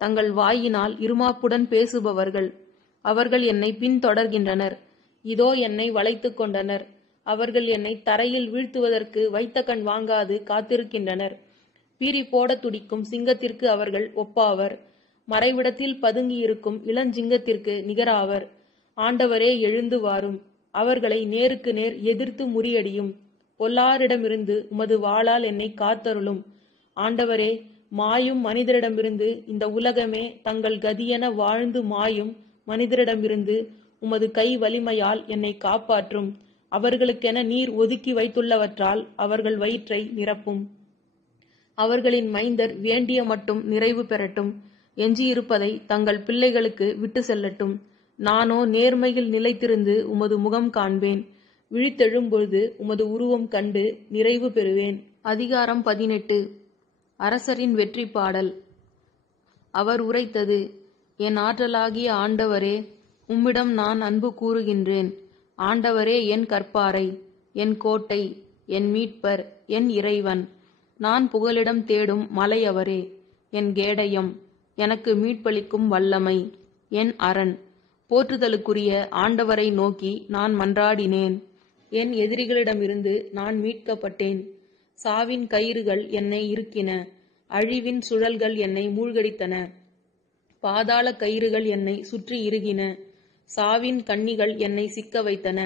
தங்கள் வாயினால் இருமாப்புடன் பேசுபவர்கள். அவர்கள் என்னை பின்தொடர்கின்றனர். இதோ என்னை வளைத்து கொண்டனர். அவர்கள் என்னை தரையில் வீழ்த்துவதற்கு வைத்த கண் வாங்காது காத்திருக்கின்றனர். பீறி போட துடிக்கும் சிங்கத்திற்கு அவர்கள் ஒப்பாவர். மறைவிடத்தில் பதுங்கியிருக்கும் இளஞ்சிங்கத்திற்கு நிகராவர். ஆண்டவரே, எழுந்து வாரும். அவர்களை நேருக்கு நேர் எதிர்த்து முறியடியும். பொல்லாரிடமிருந்து உமது வாளால் என்னை காத்தருளும். ஆண்டவரே, மாயும் மனிதரிடமிருந்து இந்த உலகமே தங்கள் கதியென வாழ்ந்து மாயும் மனிதரிடமிருந்து உமது கை வலிமையால் என்னை காப்பாற்றும். அவர்களுக்கென நீர் ஒதுக்கி வைத்துள்ளவற்றால் அவர்கள் வயிற்றை நிரப்பும். அவர்களின் மைந்தர் வேண்டிய மட்டும் நிறைவு பெறட்டும். எஞ்சியிருப்பதை தங்கள் பிள்ளைகளுக்கு விட்டு செல்லட்டும். நானோ நேர்மையில் நிலைத்திருந்து உமது முகம் காண்பேன். விழித்தெழும்பொழுது உமது உருவம் கண்டு நிறைவு பெறுவேன். அதிகாரம் 18. அரசரின் வெற்றி பாடல். அவர் உரைத்தது: என் ஆற்றலாகிய ஆண்டவரே, உம்மிடம் நான் அன்பு கூறுகின்றேன். ஆண்டவரே, என் கற்பாரை, என் கோட்டை, என் மீட்பர், என் இறைவன். நான் புகலிடம் தேடும் மலை அவரே. என் கேடயம், எனக்கு மீட்பளிக்கும் வல்லமை, என் அரண். போற்றுதலுக்குரிய ஆண்டவரை நோக்கி நான் மன்றாடினேன். என் எதிரிகளிடமிருந்து நான் மீட்கப்பட்டேன். சாவின் கயிறுகள் என்னை இறுக்கின. அழிவின் சுழல்கள் என்னை மூழ்கடித்தன. பாதாள கயிறுகள் என்னை சுற்றி இறுகின. சாவின் கண்ணிகள் என்னை சிக்க வைத்தன.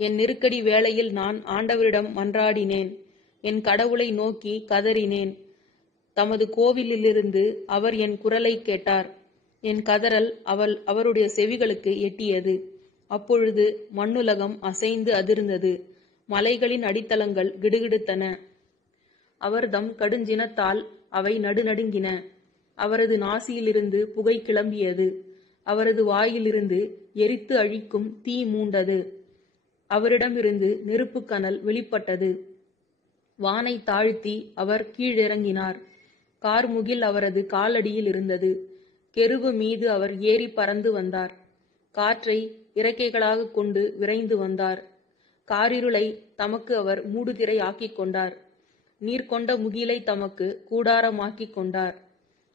என் நெருக்கடி வேளையில் நான் ஆண்டவரிடம் மன்றாடினேன். என் கடவுளை நோக்கி கதறினேன். தமது கோவிலிலிருந்து அவர் என் குரலை கேட்டார். என் கதறல் அவருடைய செவிகளுக்கு எட்டியது. அப்பொழுது மண்ணுலகம் அசைந்து அதிர்ந்தது. மலைகளின் அடித்தளங்கள் கிடுகிடுத்தன. அவர்தம் கடுஞ்சினத்தால் அவை நடுநடுங்கின. அவரது நாசியிலிருந்து புகை கிளம்பியது. அவரது வாயிலிருந்து எரித்து அழிக்கும் தீ மூண்டது. அவரிடமிருந்து நெருப்பு கனல் வெளிப்பட்டது. வானை தாழ்த்தி அவர் கீழிறங்கினார். கார்முகில் அவரது காலடியில் இருந்தது. கெருவு மீது அவர் ஏறி பறந்து வந்தார். காற்றை இறக்கைகளாக கொண்டு விரைந்து வந்தார். காரிருளை தமக்கு அவர் மூடுதிரை ஆக்கிக் கொண்டார். நீர் கொண்ட முகிலை தமக்கு கூடாரமாக்கிக் கொண்டார்.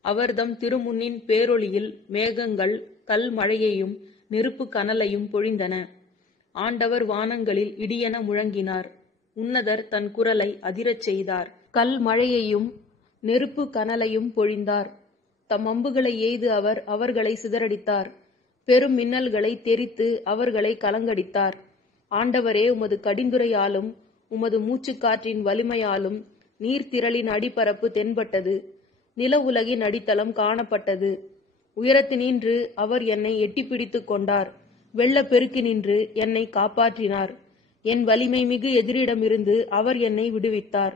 அவர்தம் திருமுன்னின் பேரொளியில் மேகங்கள் கல் மழையையும் நெருப்பு கனலையும் பொழிந்தன. ஆண்டவர் வானங்களில் இடியென முழங்கினார். உன்னதர் தன் குரலை அதிரச் செய்தார். கல் மழையையும் நெருப்பு கனலையும் பொழிந்தார். தம் அம்புகளை எய்து அவர் அவர்களை சிதறடித்தார். பெரும் மின்னல்களை தெரித்து அவர்களை கலங்கடித்தார். ஆண்டவரே, உமது கடிந்துரையாலும் உமது மூச்சுக்காற்றின் வலிமையாலும் நீர்த்திரளின் அடிப்பரப்பு தென்பட்டது. நில உலகின் அடித்தளம் காணப்பட்டது. உயரத்தினின்று அவர் என்னை எட்டிப்பிடித்து கொண்டார். வெள்ளப் பெருக்கினின்று என்னை காப்பாற்றினார். என் வலிமை மிகு எதிரிடமிருந்து அவர் என்னை விடுவித்தார்.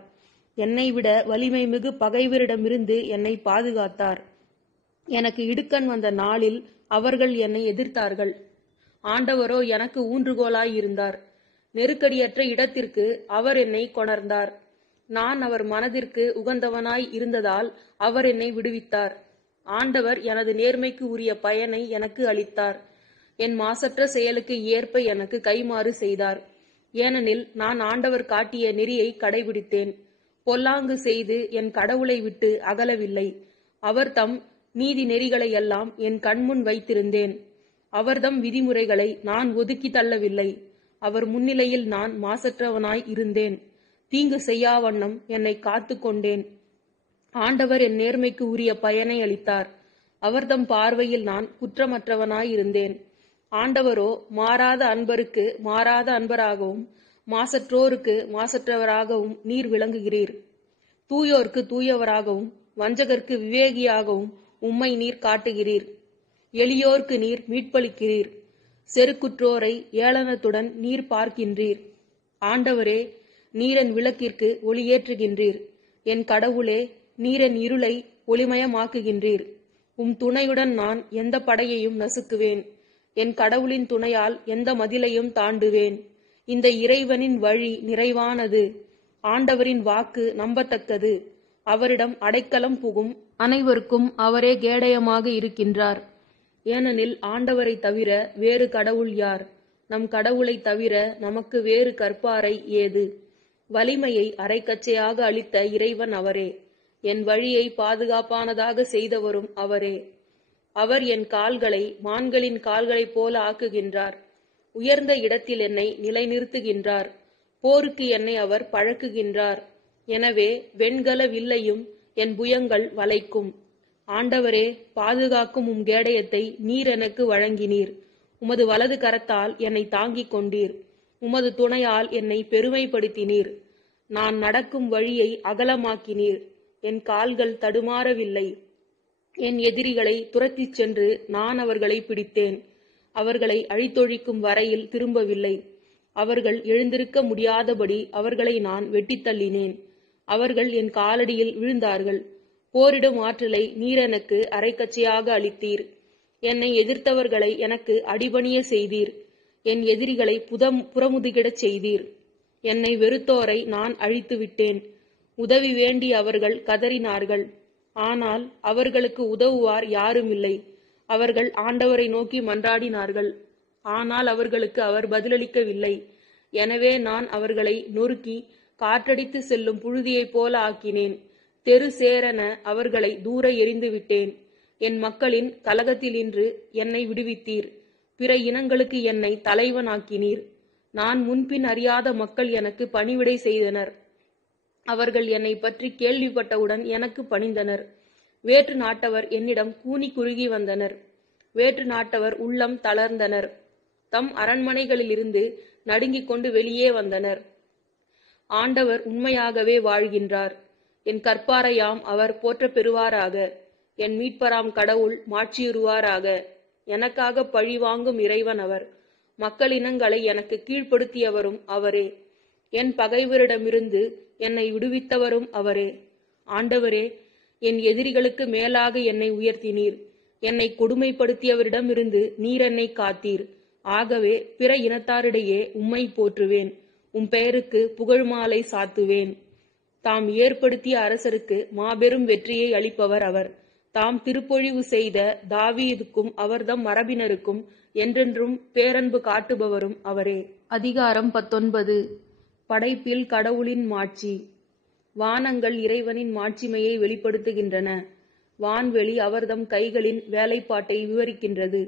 என்னை விட வலிமை மிகு பகைவரிடமிருந்து என்னை பாதுகாத்தார். எனக்கு இடுக்கண் வந்த நாளில் அவர்கள் என்னை எதிர்த்தார்கள். ஆண்டவரோ எனக்கு ஊன்றுகோலாய் இருந்தார். நெருக்கடியற்ற இடத்திற்கு அவர் என்னை கொணர்ந்தார். நான் அவர் மனதிற்கு உகந்தவனாய் இருந்ததால் அவர் என்னை விடுவித்தார். ஆண்டவர் எனது நேர்மைக்கு உரிய பயனை எனக்கு அளித்தார். என் மாசற்ற செயலுக்கு ஏற்ப எனக்கு கைமாறு செய்தார். ஏனெனில் நான் ஆண்டவர் காட்டிய நெறியை கடைபிடித்தேன். பொல்லாங்கு செய்து என் கடவுளை விட்டு அகலவில்லை. அவர் தம் நீதி நெறிகளையெல்லாம் என் கண்முன் வைத்திருந்தேன். அவர்தம் விதிமுறைகளை நான் ஒதுக்கி தள்ளவில்லை. அவர் முன்னிலையில் நான் மாசற்றவனாய் இருந்தேன். தீங்கு செய்யாவண்ணம் என்னை காத்து கொண்டேன். ஆண்டவர் என் நேர்மைக்கு உரிய பயனை அளித்தார். அவர்தம் பார்வையில் நான் குற்றமற்றவனாய் இருந்தேன். ஆண்டவரோ மாறாத அன்பருக்கு மாறாத அன்பராகவும் மாசற்றோருக்கு மாசற்றவராகவும் நீர் விளங்குகிறீர். தூயோர்க்கு தூயவராகவும் வஞ்சகர்க்கு விவேகியாகவும் உம்மை நீர் காட்டுகிறீர். எளியோர்க்கு நீர் மீட்பளிக்கிறீர். செருக்குற்றோரை ஏளனத்துடன் நீர் பார்க்கின்றீர். ஆண்டவரே, நீரென் விளக்கிற்கு ஒளியேற்றுகின்றீர். என் கடவுளே, நீரென் இருளை ஒளிமயமாக்குகின்றீர். உம் துணையுடன் நான் எந்த படையையும் நசுக்குவேன். என் கடவுளின் துணையால் எந்த மதிலையும் தாண்டுவேன். இந்த இறைவனின் வழி நிறைவானது. ஆண்டவரின் வாக்கு நம்பத்தக்கது. அவரிடம் அடைக்கலம் புகும் அனைவருக்கும் அவரே கேடயமாக இருக்கின்றார். ஏனெனில் ஆண்டவரை தவிர வேறு கடவுள் யார்? நம் கடவுளை தவிர நமக்கு வேறு கற்பாரை ஏது? வலிமையை அரைக்கச்சையாக அளித்த இறைவன் அவரே. என் வழியை பாதுகாப்பானதாக செய்தவரும் அவரே. அவர் என் கால்களை மான்களின் கால்களைப் போல ஆக்குகின்றார். உயர்ந்த இடத்தில் என்னை நிலைநிறுத்துகின்றார். போருக்கு என்னை அவர் பழக்குகின்றார். எனவே வெண்கல வில்லையும் என் புயங்கள் வளைக்கும். ஆண்டவரே, பாதுகாக்கும் உம் கேடயத்தை நீர் எனக்கு வழங்கினீர். உமது வலது கரத்தால் என்னை தாங்கிக் கொண்டீர். உமது துணையால் என்னை பெருமைப்படுத்தினீர். நான் நடக்கும் வழியை அகலமாக்கினீர். என் கால்கள் தடுமாறவில்லை. என் எதிரிகளை துரத்திச் சென்று நான் அவர்களை பிடித்தேன். அவர்களை அழித்தொழிக்கும் வரையில் திரும்பவில்லை. அவர்கள் எழுந்திருக்க முடியாதபடி அவர்களை நான் வெட்டித்தள்ளினேன். அவர்கள் என் காலடியில் விழுந்தார்கள். போரிடும் ஆற்றலை நீர் எனக்கு அரைக்கச்சையாக அளித்தீர். என்னை எதிர்த்தவர்களை எனக்கு அடிபணிய செய்தீர். என் எதிரிகளை புறமுதுகிடச் செய்தீர். என்னை வெறுத்தோரை நான் அழித்து விட்டேன். உதவி வேண்டி அவர்கள் கதறினார்கள். ஆனால் அவர்களுக்கு உதவுவார் யாருமில்லை. அவர்கள் ஆண்டவரை நோக்கி மன்றாடினார்கள். ஆனால் அவர்களுக்கு அவர் பதிலளிக்கவில்லை. எனவே நான் அவர்களை நொறுக்கி காற்றடித்து செல்லும் புழுதியைப் போல ஆக்கினேன். தெரு சேரென அவர்களை தூர எறிந்து விட்டேன். என் மக்களின் கலகத்தினின்று என்னை விடுவித்தீர். பிற இனங்களுக்கு என்னை தலைவனாக்கினீர். நான் முன்பின் அறியாத மக்கள் எனக்கு பணிவிடை செய்தனர். அவர்கள் என்னை பற்றி கேள்விப்பட்டவுடன் எனக்கு பணிந்தனர். வேற்று நாட்டவர் என்னிடம் கூனி குறுகி வந்தனர். வேற்று நாட்டவர் உள்ளம் தளர்ந்தனர். தம் அரண்மனைகளிலிருந்து நடுங்கிக் கொண்டு வெளியே வந்தனர். ஆண்டவர் உண்மையாகவே வாழ்கின்றார். என் கற்பாரையாம் அவர் போற்றப் பெறுவாராக. என் மீட்பராம் கடவுள் மாட்சியுறுவாராக. எனக்காக பழி வாங்கும் இறைவன் அவர். மக்களினங்களை எனக்கு கீழ்ப்படுத்தியவரும் அவரே. என் பகைவரிடமிருந்து என்னை விடுவித்தவரும் அவரே. ஆண்டவரே, என் எதிரிகளுக்கு மேலாக என்னை உயர்த்தினீர். என்னை கொடுமைப்படுத்தியவரிடமிருந்து நீர் என்னை காத்தீர். ஆகவே பிற இனத்தாரிடையே உம்மை போற்றுவேன். உம் பெயருக்கு புகழ் மாலை சாத்துவேன். தாம் ஏற்படுத்திய அரசருக்கு மாபெரும் வெற்றியை அளிப்பவர் அவர். தாம் திருப்பொழிவு செய்த தாவீதுக்கும் அவர்தம் மரபினருக்கும் என்றென்றும் பேரன்பு காட்டுபவரும் அவரே. அதிகாரம் 19. படைப்பில் கடவுளின் மாட்சி. வானங்கள் இறைவனின் மாட்சிமையை வெளிப்படுத்துகின்றன. வான்வெளி அவர்தம் கைகளின் வேலைப்பாட்டை விவரிக்கின்றது.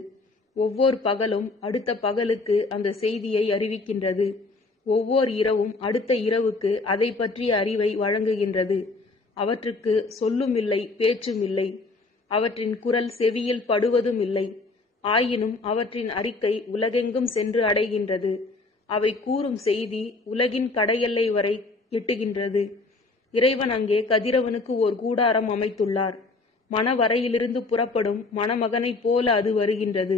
ஒவ்வொரு பகலும் அடுத்த பகலுக்கு அந்த செய்தியை அறிவிக்கின்றது. ஒவ்வொரு இரவும் அடுத்த இரவுக்கு அதை பற்றிய அறிவை வழங்குகின்றது. அவற்றுக்கு சொல்லும் இல்லை, பேச்சும் இல்லை. அவற்றின் குரல் செவியில் படுவதும் இல்லை. ஆயினும் அவற்றின் அறிக்கை உலகெங்கும் சென்று அடைகின்றது. அவை கூறும் செய்தி உலகின் கடையெல்லை வரை எட்டுகின்றது. இறைவன் அங்கே கதிரவனுக்கு ஓர் கூடாரம் அமைத்துள்ளார். மணவரையிலிருந்து புறப்படும் மணமகனைப் போல அது வருகின்றது.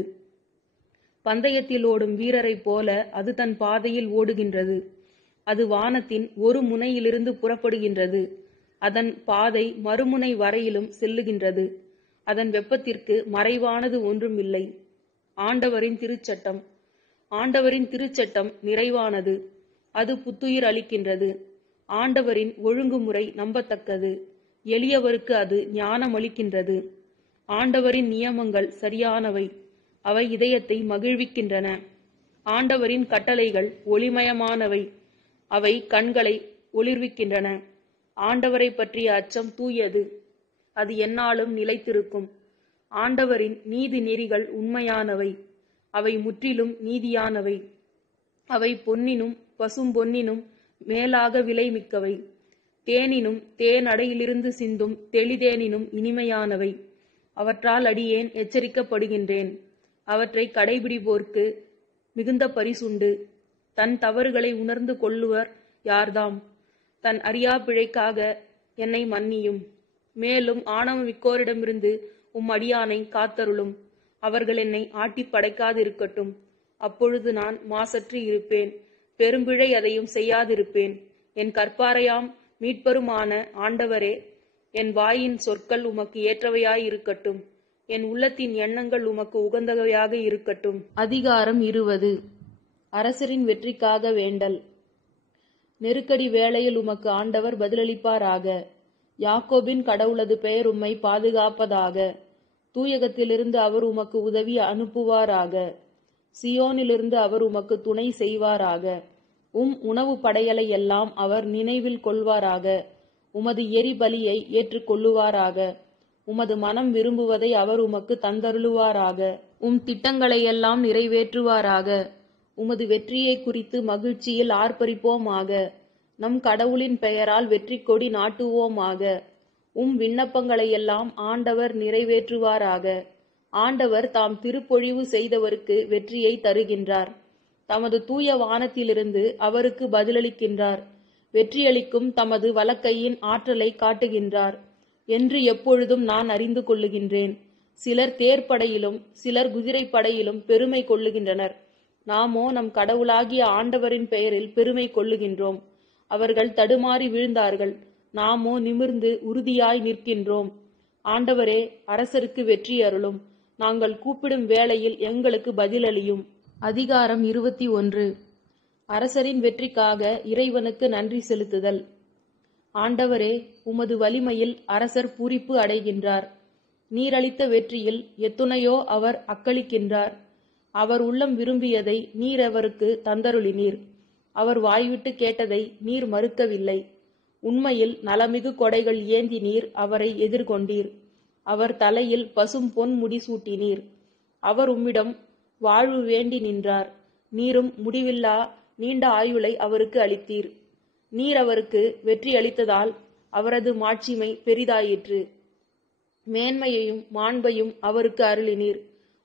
பந்தயத்தில் ஓடும் வீரரைப் போல அது தன் பாதையில் ஓடுகின்றது. அது வானத்தின் ஒரு முனையிலிருந்து புறப்படுகின்றது. அதன் பாதை மறுமுனை வரையிலும் செல்லுகின்றது. அதன் வெப்பத்திற்கு மறைவானது ஒன்றும் இல்லை. ஆண்டவரின் திருச்சட்டம். ஆண்டவரின் திருச்சட்டம் நிறைவானது. அது புத்துயிர் அளிக்கின்றது. ஆண்டவரின் ஒழுங்குமுறை நம்பத்தக்கது. எளியவருக்கு அது ஞானமளிக்கின்றது. ஆண்டவரின் நியமங்கள் சரியானவை. அவை இதயத்தை மகிழ்விக்கின்றன. ஆண்டவரின் கட்டளைகள் ஒளிமயமானவை. அவை கண்களை ஒளிர்விக்கின்றன. ஆண்டவரை பற்றிய அச்சம் தூயது. அது எந்நாளும் நிலைத்திருக்கும். ஆண்டவரின் நீதி நெறிகள் உண்மையானவை. அவை முற்றிலும் நீதியானவை. அவை பொன்னினும் பசும்பொன்னினும் மேலாக விலை மிக்கவை. தேனினும் தேனடையிலிருந்து சிந்தும் தெளிதேனினும் இனிமையானவை. அவற்றால் அடியேன் எச்சரிக்கப்படுகின்றேன். அவற்றை கடைபிடிப்போர்க்கு மிகுந்த பரிசுண்டு. தன் தவறுகளை உணர்ந்து கொள்ளுவர் யார்தாம்? தன் அறியா பிழைக்காக என்னை மன்னியும். மேலும் ஆணவமிக்கோரிடமிருந்து உம் அடியானை காத்தருளும். அவர்கள் என்னை ஆட்டி படைக்காதிருக்கட்டும். அப்பொழுது நான் மாசற்று இருப்பேன். பெரும்பிழை அதையும் செய்யாதிருப்பேன். என் கற்பாரையாம் மீட்பருமான ஆண்டவரே, என் வாயின் சொற்கள் உமக்கு ஏற்றவையாய் இருக்கட்டும். என் உள்ளத்தின் எண்ணங்கள் உமக்கு உகந்தவையாக இருக்கட்டும். அதிகாரம் 20. அரசரின் வெற்றிக்காக வேண்டல். நெருக்கடி வேளையில் உமக்கு ஆண்டவர் பதிலளிப்பாராக. யாக்கோபின் கடவுளது பெயர் உம்மை பாதுகாப்பதாக. தூயகத்திலிருந்து அவர் உமக்கு உதவி அனுப்புவாராக. சியோனிலிருந்து அவர் உமக்கு துணை செய்வாராக. உணவு படையலை எல்லாம் அவர் நினைவில் கொள்வாராக. உமது எரிபலியை ஏற்றுக்கொள்ளுவாராக. உமது மனம் விரும்புவதை அவர் உமக்கு தந்தருளுவாராக. திட்டங்களையெல்லாம் நிறைவேற்றுவாராக. உமது வெற்றியை குறித்து மகிழ்ச்சியில் ஆர்ப்பரிப்போமாக. நம் கடவுளின் பெயரால் வெற்றி கொடி நாட்டுவோமாக. விண்ணப்பங்களையெல்லாம் ஆண்டவர் நிறைவேற்றுவாராக. ஆண்டவர் தாம் திருப்பொழிவு செய்தவருக்கு வெற்றியை தருகின்றார். தமது தூய வானத்திலிருந்து அவருக்கு பதிலளிக்கின்றார். வெற்றியளிக்கும் தமது வலக்கையின் ஆற்றலை காட்டுகின்றார் என்று எப்பொழுதும் நான் அறிந்து கொள்ளுகின்றேன். சிலர் தேர்ப்படையிலும் சிலர் குதிரைப்படையிலும் பெருமை கொள்ளுகின்றனர். நாமோ நம் கடவுளாகிய ஆண்டவரின் பெயரில் பெருமை கொள்ளுகின்றோம். அவர்கள் தடுமாறி வீழ்ந்தார்கள், நாமோ நிமிர்ந்து உறுதியாய் நிற்கின்றோம். ஆண்டவரே, அரசருக்கு வெற்றி அருளும். நாங்கள் கூப்பிடும் வேளையில் எங்களுக்கு பதிலளியும். அதிகாரம் 21. அரசரின் வெற்றிக்காக இறைவனுக்கு நன்றி செலுத்துதல். ஆண்டவரே, உமது வலிமையில் அரசர் பூரிப்பு அடைகின்றார். நீரளித்த வெற்றியில் எத்துணையோ அவர் அக்களிக்கின்றார். அவர் உள்ளம் விரும்பியதை நீர் அவருக்கு தந்தருளினீர். அவர் வாய்விட்டு கேட்டதை நீர் மறுக்கவில்லை. உண்மையில் நலமிகு கொடைகள் ஏந்தி நீர் அவரை எதிர்கொண்டீர். அவர் தலையில் பசும் பொன் முடிசூட்டினீர். அவர் உம்மிடம் வாழ்வு வேண்டி நின்றார். நீரும் முடிவில்லா நீண்ட ஆயுளை அவருக்கு அளித்தீர். நீர் அவருக்கு வெற்றி அளித்ததால் அவரது மாட்சிமை பெரிதாயிற்று. மேன்மையையும் மாண்பையும் அவருக்கு அருளினீர்.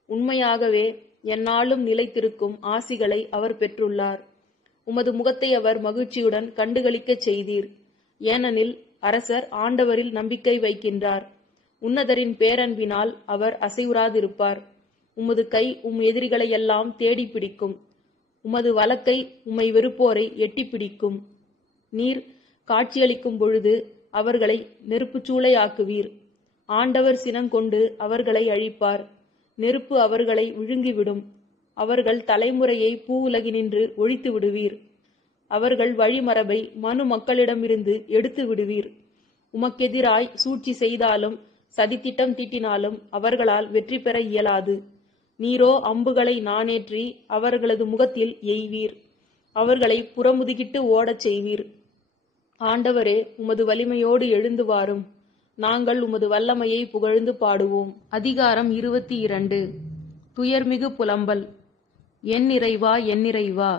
உண்மையாகவே எந்நாளும் நிலைத்திருக்கும் ஆசிகளை அவர் பெற்றுள்ளார். உமது முகத்தை அவர் மகிழ்ச்சியுடன் கண்டுகளிக்கச் செய்தீர். ஏனெனில் அரசர் ஆண்டவரில் நம்பிக்கை வைக்கின்றார். உன்னதரின் பேரன்பினால் அவர் அசைவுறாதிருப்பார். உமது கை எதிரிகளையெல்லாம் தேடி பிடிக்கும். உமது வலக்கை உம்மை வெறுப்போரை எட்டி பிடிக்கும். நீர் காட்சியளிக்கும் பொழுது அவர்களை நெருப்புச்சூளையாக்குவீர். ஆண்டவர் சினங்கொண்டு அவர்களை அழிப்பார். நெருப்பு அவர்களை விழுங்கிவிடும். அவர்கள் தலைமுறையை பூவுலகினின்று ஒழித்து விடுவீர். அவர்கள் வழிமரபை மனு மக்களிடமிருந்து எடுத்து விடுவீர். உமக்கெதிராய் சூழ்ச்சி செய்தாலும் சதித்திட்டம் தீட்டினாலும் அவர்களால் வெற்றி பெற இயலாது. நீரோ அம்புகளை நாணேற்றி அவர்களது முகத்தில் எய்வீர். அவர்களை புறமுதுகிட்டு ஓடச் செய்வீர். ஆண்டவரே, உமது வலிமையோடு எழுந்து வாரும். நாங்கள் உமது வல்லமையை புகழ்ந்து பாடுவோம். அதிகாரம் 22. துயர்மிகு புலம்பல். என் இறைவா, என் இறைவா,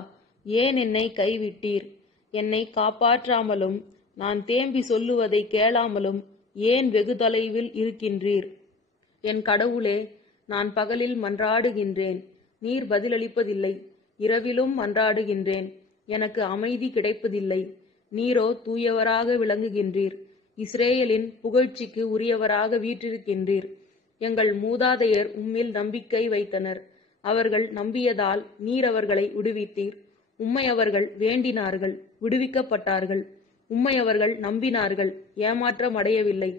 ஏன் என்னை கைவிட்டீர்? என்னை காப்பாற்றாமலும் நான் தேம்பி சொல்லுவதை கேளாமலும் ஏன் வெகு தொலைவில் இருக்கின்றீர்? என் கடவுளே, நான் பகலில் மன்றாடுகின்றேன், நீர் பதிலளிப்பதில்லை. இரவிலும் மன்றாடுகின்றேன், எனக்கு அமைதி கிடைப்பதில்லை. நீரோ தூயவராக விளங்குகின்றீர். இஸ்ரேலின் புகழ்ச்சிக்கு உரியவராக வீற்றிருக்கின்றீர். எங்கள் மூதாதையர் உம்மில் நம்பிக்கை வைத்தனர். அவர்கள் நம்பியதால் நீர் அவர்களை விடுவித்தீர். உம்மை அவர்கள் வேண்டினார்கள், விடுவிக்கப்பட்டார்கள். உம்மை அவர்கள் நம்பினார்கள், ஏமாற்றம் அடையவில்லை.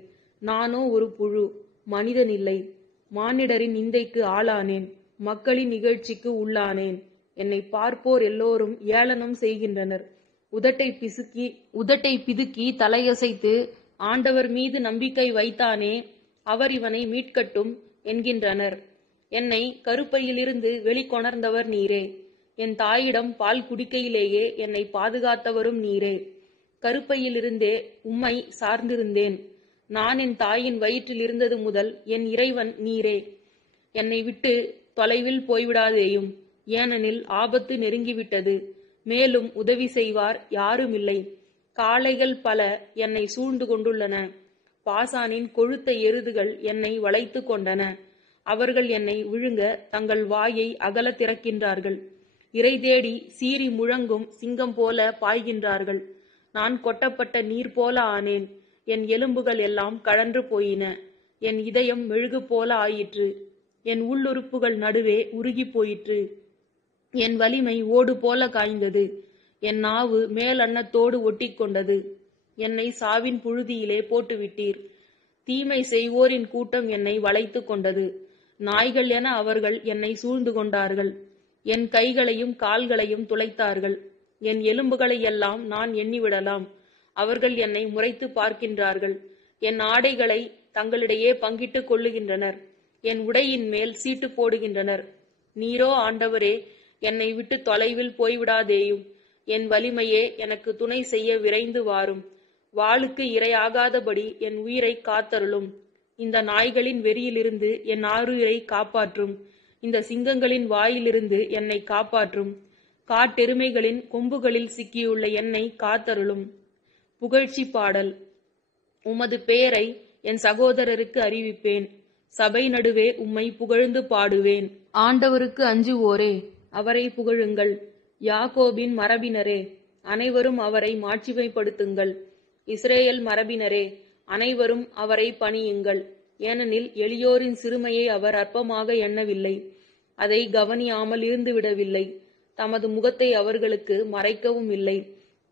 நானோ ஒரு புழு, மனிதனில்லை. மானிடரின் நிந்தைக்கு ஆளானேன், மக்களின் நிகழ்ச்சிக்கு உள்ளானேன். என்னை பார்ப்போர் எல்லோரும் ஏளனம் செய்கின்றனர். உதட்டை பிதுக்கி தலையசைத்து ஆண்டவர் மீது நம்பிக்கை வைத்தானே, அவர் இவனை மீட்கட்டும் என்கின்றனர். என்னை கருப்பையிலிருந்து வெளிக்கொணர்ந்தவர் நீரே. என் தாயிடம் பால் குடிக்கையிலேயே என்னை பாதுகாத்தவரும் நீரே. கருப்பையிலிருந்தே உம்மை சார்ந்திருந்தேன். நான் என் தாயின் வயிற்றில் இருந்தது முதல் என் இறைவன் நீரே. என்னை விட்டு தொலைவில் போய்விடாதேயும், ஏனெனில் ஆபத்து நெருங்கிவிட்டது. மேலும் உதவி செய்வார் யாருமில்லை. காளைகள் பல என்னை சூழ்ந்து கொண்டுள்ளன. பாசானின் கொழுத்த எருதுகள் என்னை வளைத்து கொண்டன. அவர்கள் என்னை விழுங்க தங்கள் வாயை அகல திறக்கின்றார்கள். இரை தேடி சீறி முழங்கும் சிங்கம் போல பாய்கின்றார்கள். நான் கொட்டப்பட்ட நீர் போல ஆனேன். என் எலும்புகள் எல்லாம் கழன்று போயின. என் இதயம் மெழுகு போல ஆயிற்று. என் உள்ளுறுப்புகள் நடுவே உருகி போயிற்று. என் வலிமை ஓடு போல காய்ந்தது. என் நாவு மேல் அன்னத்தோடு ஒட்டி கொண்டது. என்னை சாவின் புழுதியிலே போட்டுவிட்டீர். தீமை செய்வோரின் கூட்டம் என்னை வளைத்து கொண்டது. நாய்கள் என அவர்கள் என்னை சூழ்ந்து கொண்டார்கள். என் கைகளையும் கால்களையும் துளைத்தார்கள். என் எலும்புகளை எல்லாம் நான் எண்ணிவிடலாம். அவர்கள் என்னை முறைத்து பார்க்கின்றார்கள். என் ஆடைகளை தங்களிடையே பங்கிட்டுக் கொள்ளுகின்றனர். என் உடையின் மேல் சீட்டு போடுகின்றனர். நீரோ ஆண்டவரே, என்னை விட்டு தொலைவில் போய்விடாதேயும். என் வலிமையே, எனக்கு துணை செய்ய விரைந்து வாரும். வாளுக்கு இரையாகாதபடி என் உயிரை காத்தருளும். இந்த நாய்களின் வெறியிலிருந்து என் ஆருயிரை காப்பாற்றும். இந்த சிங்கங்களின் வாயிலிருந்து என்னை காப்பாற்றும். காட்டெருமைகளின் கொம்புகளில் சிக்கியுள்ள என்னை காத்தருளும். புகழ்ச்சி பாடல். உமது பெயரை என் சகோதரருக்கு அறிவிப்பேன். சபை நடுவே உம்மை புகழ்ந்து பாடுவேன். ஆண்டவருக்கு அஞ்சுவோரே, அவரை புகழுங்கள். யாக்கோபின் மரபினரே, அனைவரும் அவரை மாட்சிமைப்படுத்துங்கள். இஸ்ரேல் மரபினரே, அனைவரும் அவரை பணியுங்கள். ஏனெனில் எளியோரின் சிறுமையை அவர் அற்பமாக எண்ணவில்லை, அதை கவனியாமல் இருந்துவிடவில்லை. தமது முகத்தை அவர்களுக்கு மறைக்கவும் இல்லை.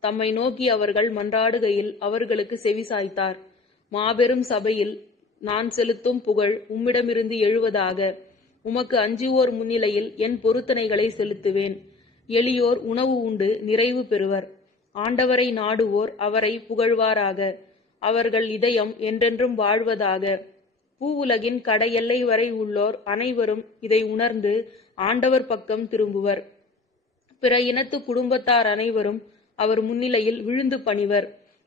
தம்மை நோக்கி அவர்கள் மன்றாடுகையில் அவர்களுக்கு செவிசாய்த்தார். மாபெரும் சபையில் நான் செலுத்தும் புகழ் உம்மிடமிருந்து எழுவதாக. உமக்கு அஞ்சுவோர் முன்னிலையில் என் பொருத்தனைகளை செலுத்துவேன். எளியோர் உணவு உண்டு நிறைவு பெறுவர். ஆண்டவரை நாடுவோர் அவரை புகழ்வாராக. அவர்கள் இதயம் என்றென்றும் வாழ்வதாக. பூவுலகின் கடையெல்லை வரை உள்ளோர் அனைவரும் இதை உணர்ந்து ஆண்டவர் பக்கம் திரும்புவர். பிற இனத்து குடும்பத்தார் அனைவரும் அவர் முன்னிலையில் விழுந்து பணிவர்.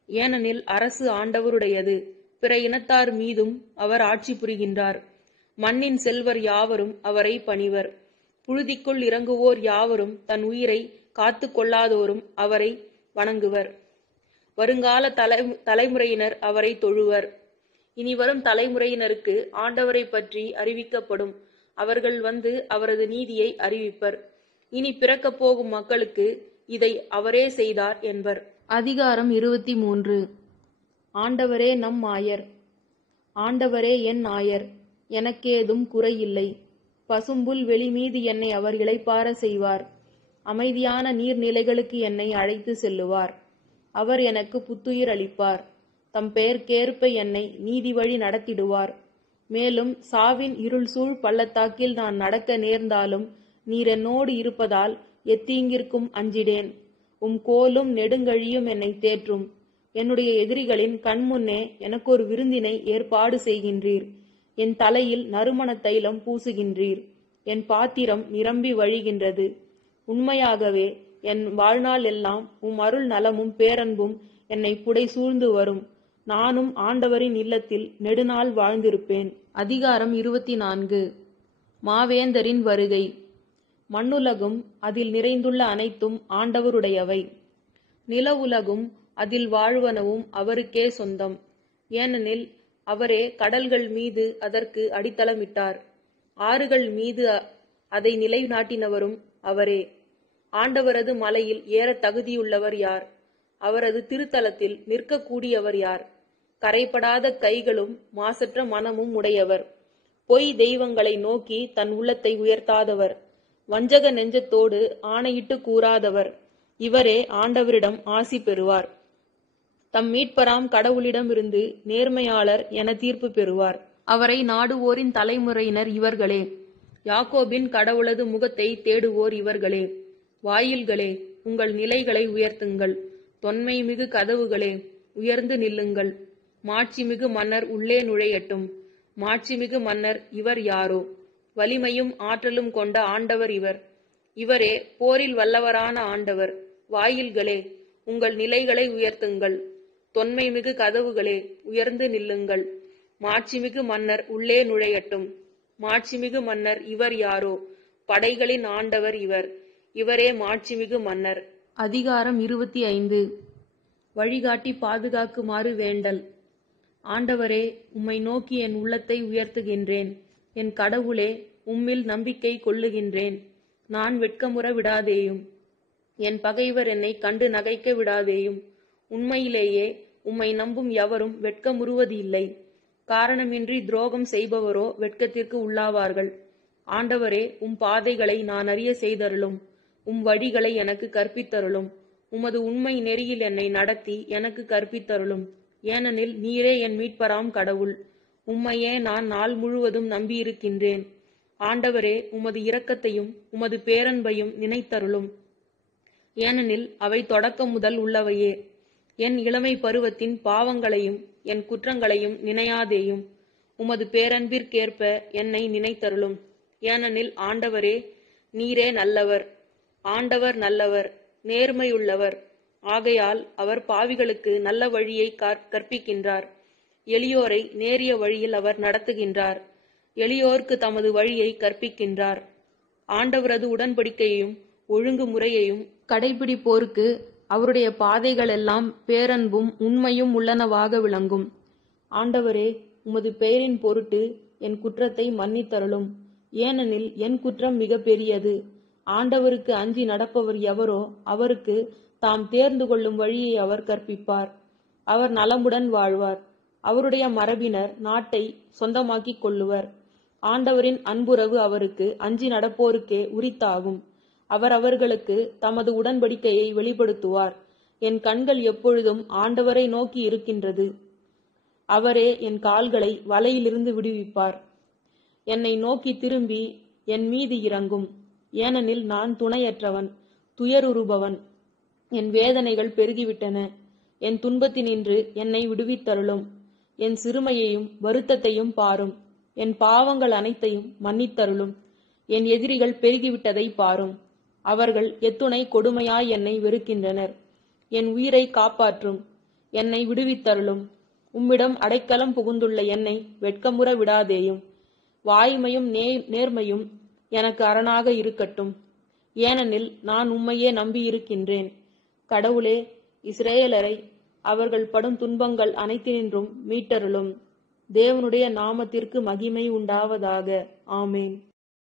ஏனெனில் அரசு ஆண்டவருடையது. பிற இனத்தார் மீதும் அவர் ஆட்சி புரிகின்றார். மண்ணின் செல்வர் யாவரும் அவரை பணிவர். புழுதிக்குள் இறங்குவோர் யாவரும் தன் உயிரை காத்து கொள்ளாதோரும் அவரை வணங்குவர். வருங்கால தலைமுறையினர் அவரை தொழுவர். இனிவரும் தலைமுறையினருக்கு ஆண்டவரை பற்றி அறிவிக்கப்படும். அவர்கள் வந்து அவரது நீதியை அறிவிப்பர். இனி பிறக்கப் போகும் மக்களுக்கு இதை அவரே செய்தார் என்பர். அதிகாரம் 23. ஆண்டவரே நம் ஆயர். ஆண்டவரே என் ஆயர், எனக்கேதும் குறையில்லை. பசும்புல் வெளி மீது என்னை அவர் இளைப்பார செய்வார். அமைதியான நீர்நிலைகளுக்கு என்னை அழைத்து செல்லுவார். அவர் எனக்கு புத்துயிர் அளிப்பார். தம் பெயர்க்கேற்ப என்னை நீதி வழி நடத்திடுவார். மேலும் சாவின் இருள் சூழ் பள்ளத்தாக்கில் நான் நடக்க நேர்ந்தாலும் நீர் என்னோடு இருப்பதால் எத்தீங்கிற்கும் அஞ்சிடேன். உம் கோலும் நெடுங்கழியும் என்னை தேற்றும். என்னுடைய எதிரிகளின் கண்முன்னே எனக்கு ஒரு விருந்தினை ஏற்பாடு செய்கின்றீர். என் தலையில் நறுமண தைலம் பூசுகின்றீர். என் பாத்திரம் நிரம்பி வழிகின்றது. உண்மையாகவே என் வாழ்நாள் எல்லாம் உம் அருள் நலமும் பேரன்பும் என்னை புடை சூழ்ந்து வரும். நானும் ஆண்டவரின் இல்லத்தில் நெடுநாள் வாழ்ந்திருப்பேன். அதிகாரம் 24. மாவேந்தரின் வருகை. மண்ணுலகும் அதில் நிறைந்துள்ள அனைத்தும் ஆண்டவருடையவை. நில உலகும் அதில் வாழ்வனவும் அவருக்கே சொந்தம். ஏனெனில் அவரே கடல்கள் மீது அதற்கு அடித்தளமிட்டார். ஆறுகள் மீது அதை நிலைநாட்டினவரும் அவரே. ஆண்டவரது மலையில் ஏற தகுதியுள்ளவர் யார்? அவரது திருத்தலத்தில் நிற்கக்கூடியவர் யார்? கரைப்படாத கைகளும் மாசற்ற மனமும் உடையவர். பொய் தெய்வங்களை நோக்கி தன் உள்ளத்தை உயர்த்தாதவர். வஞ்சக நெஞ்சத்தோடு ஆணையிட்டு கூறாதவர். இவரே ஆண்டவரிடம் ஆசி பெறுவார். தம் மீட்பராம் கடவுளிடமிருந்து நேர்மையாளர் என தீர்ப்பு பெறுவார். அவரை நாடுவோரின் தலைமுறையினர் இவர்களே. யாக்கோபின் கடவுளது முகத்தை தேடுவோர் இவர்களே. வாயில்களே, உங்கள் நிலைகளை உயர்த்துங்கள். தொன்மை மிகு கதவுகளே, உயர்ந்து நில்லுங்கள். மாட்சிமிகு மன்னர் உள்ளே நுழையட்டும். மாட்சிமிகு மன்னர் இவர் யாரோ? வலிமையும் ஆற்றலும் கொண்ட ஆண்டவர் இவர். இவரே போரில் வல்லவரான ஆண்டவர். வாயில்களே, உங்கள் நிலைகளை உயர்த்துங்கள். தொன்மை மிகு கதவுகளே, உயர்ந்து நில்லுங்கள். மாட்சிமிகு மன்னர் உள்ளே நுழையட்டும். மாட்சிமிகு மன்னர் இவர் யாரோ? படைகளின் ஆண்டவர் இவர். இவரே மாட்சிமிகு மன்னர். அதிகாரம் 25. வழிகாட்டி பாதுகாக்குமாறு வேண்டல். ஆண்டவரே, உம்மை நோக்கி என் உள்ளத்தை உயர்த்துகின்றேன். என் கடவுளே, உம்மில் நம்பிக்கை கொள்ளுகின்றேன். நான் வெட்கமுற விடாதேயும். என் பகைவர் என்னை கண்டு நகைக்க விடாதேயும். உண்மையிலேயே உம்மை நம்பும் எவரும் வெட்கமுறுவது இல்லை. காரணமின்றி துரோகம் செய்பவரோ வெட்கத்திற்கு உள்ளாவார்கள். ஆண்டவரே, உம் பாதைகளை நான் அறிய செய்தருளும். உம் வழிகளை எனக்கு கற்பித்தருளும். உமது உண்மை நெறியில் என்னை நடத்தி எனக்கு கற்பித்தருளும். ஏனெனில் நீரே என் மீட்பராம் கடவுள். உம்மையே நான் நாள் முழுவதும் நம்பியிருக்கின்றேன். ஆண்டவரே, உமது இரக்கத்தையும் உமது பேரன்பையும் நினைத்தருளும். ஏனெனில் அவை தொடக்கம் முதல் உள்ளவையே. என் இளமை பருவத்தின் பாவங்களையும் என் குற்றங்களையும் நினையாதேயும். உமது பேரன்பிற்கேற்ப என்னை நினைத்தருளும். ஏனெனில் ஆண்டவரே, நீரே நல்லவர். ஆண்டவர் நல்லவர், நேர்மையுள்ளவர். ஆகையால் அவர் பாவிகளுக்கு நல்ல வழியை கற்பிக்கின்றார். எளியோரை நேரிய வழியில் அவர் நடத்துகின்றார். எளியோர்க்கு தமது வழியை கற்பிக்கின்றார். ஆண்டவரது உடன்படிக்கையையும் ஒழுங்குமுறையையும் கடைபிடிப்போருக்கு அவருடைய பாதைகளெல்லாம் பேரன்பும் உண்மையும் உள்ளனவாக விளங்கும். ஆண்டவரே, உமது பெயரின் பொருட்டு என் குற்றத்தை மன்னித்தருளும். ஏனெனில் என் குற்றம் மிக பெரியது. ஆண்டவருக்கு அஞ்சி நடப்பவர் எவரோ அவருக்கு தாம் தேர்ந்து கொள்ளும் வழியை அவர் கற்பிப்பார். அவர் நலமுடன் வாழ்வார். அவருடைய மரபினர் நாட்டை சொந்தமாக்கிக் கொள்ளுவர். ஆண்டவரின் அன்புறவு அவருக்கு அஞ்சி நடப்போருக்கே உரித்தாகும். அவர் அவர்களுக்கு தமது உடன்படிக்கையை வெளிப்படுத்துவார். என் கண்கள் எப்பொழுதும் ஆண்டவரை நோக்கி இருக்கின்றது. அவரே என் கால்களை வலையிலிருந்து விடுவிப்பார். என்னை நோக்கி திரும்பி என் மீது இறங்கும். ஏனெனில் நான் துணையற்றவன், துயருறுபவன். என் வேதனைகள் பெருகிவிட்டன. என் துன்பத்தினின்று என்னை விடுவித்தருளும். என் சிறுமையையும் வருத்தத்தையும் பாரும். என் பாவங்கள் அனைத்தையும் மன்னித்தருளும். என் எதிரிகள் பெருகிவிட்டதை பாரும். அவர்கள் எத்துணை கொடுமையாய் என்னை வெறுக்கின்றனர். என் உயிரை காப்பாற்றும். என்னை விடுவித்தருளும். உம்மிடம் அடைக்கலம் புகுந்துள்ள என்னை வெட்கமுற விடாதேயும். வாய்மையும் நேர்மையும் எனக்கு அரணாக இருக்கட்டும். ஏனெனில் நான் உம்மையே நம்பியிருக்கின்றேன். கடவுளே, இஸ்ரேலரை அவர்கள் படும் துன்பங்கள் அனைத்தினின்றும் மீட்டருளும். தேவனுடைய நாமத்திற்கு மகிமை உண்டாவதாக. ஆமேன்.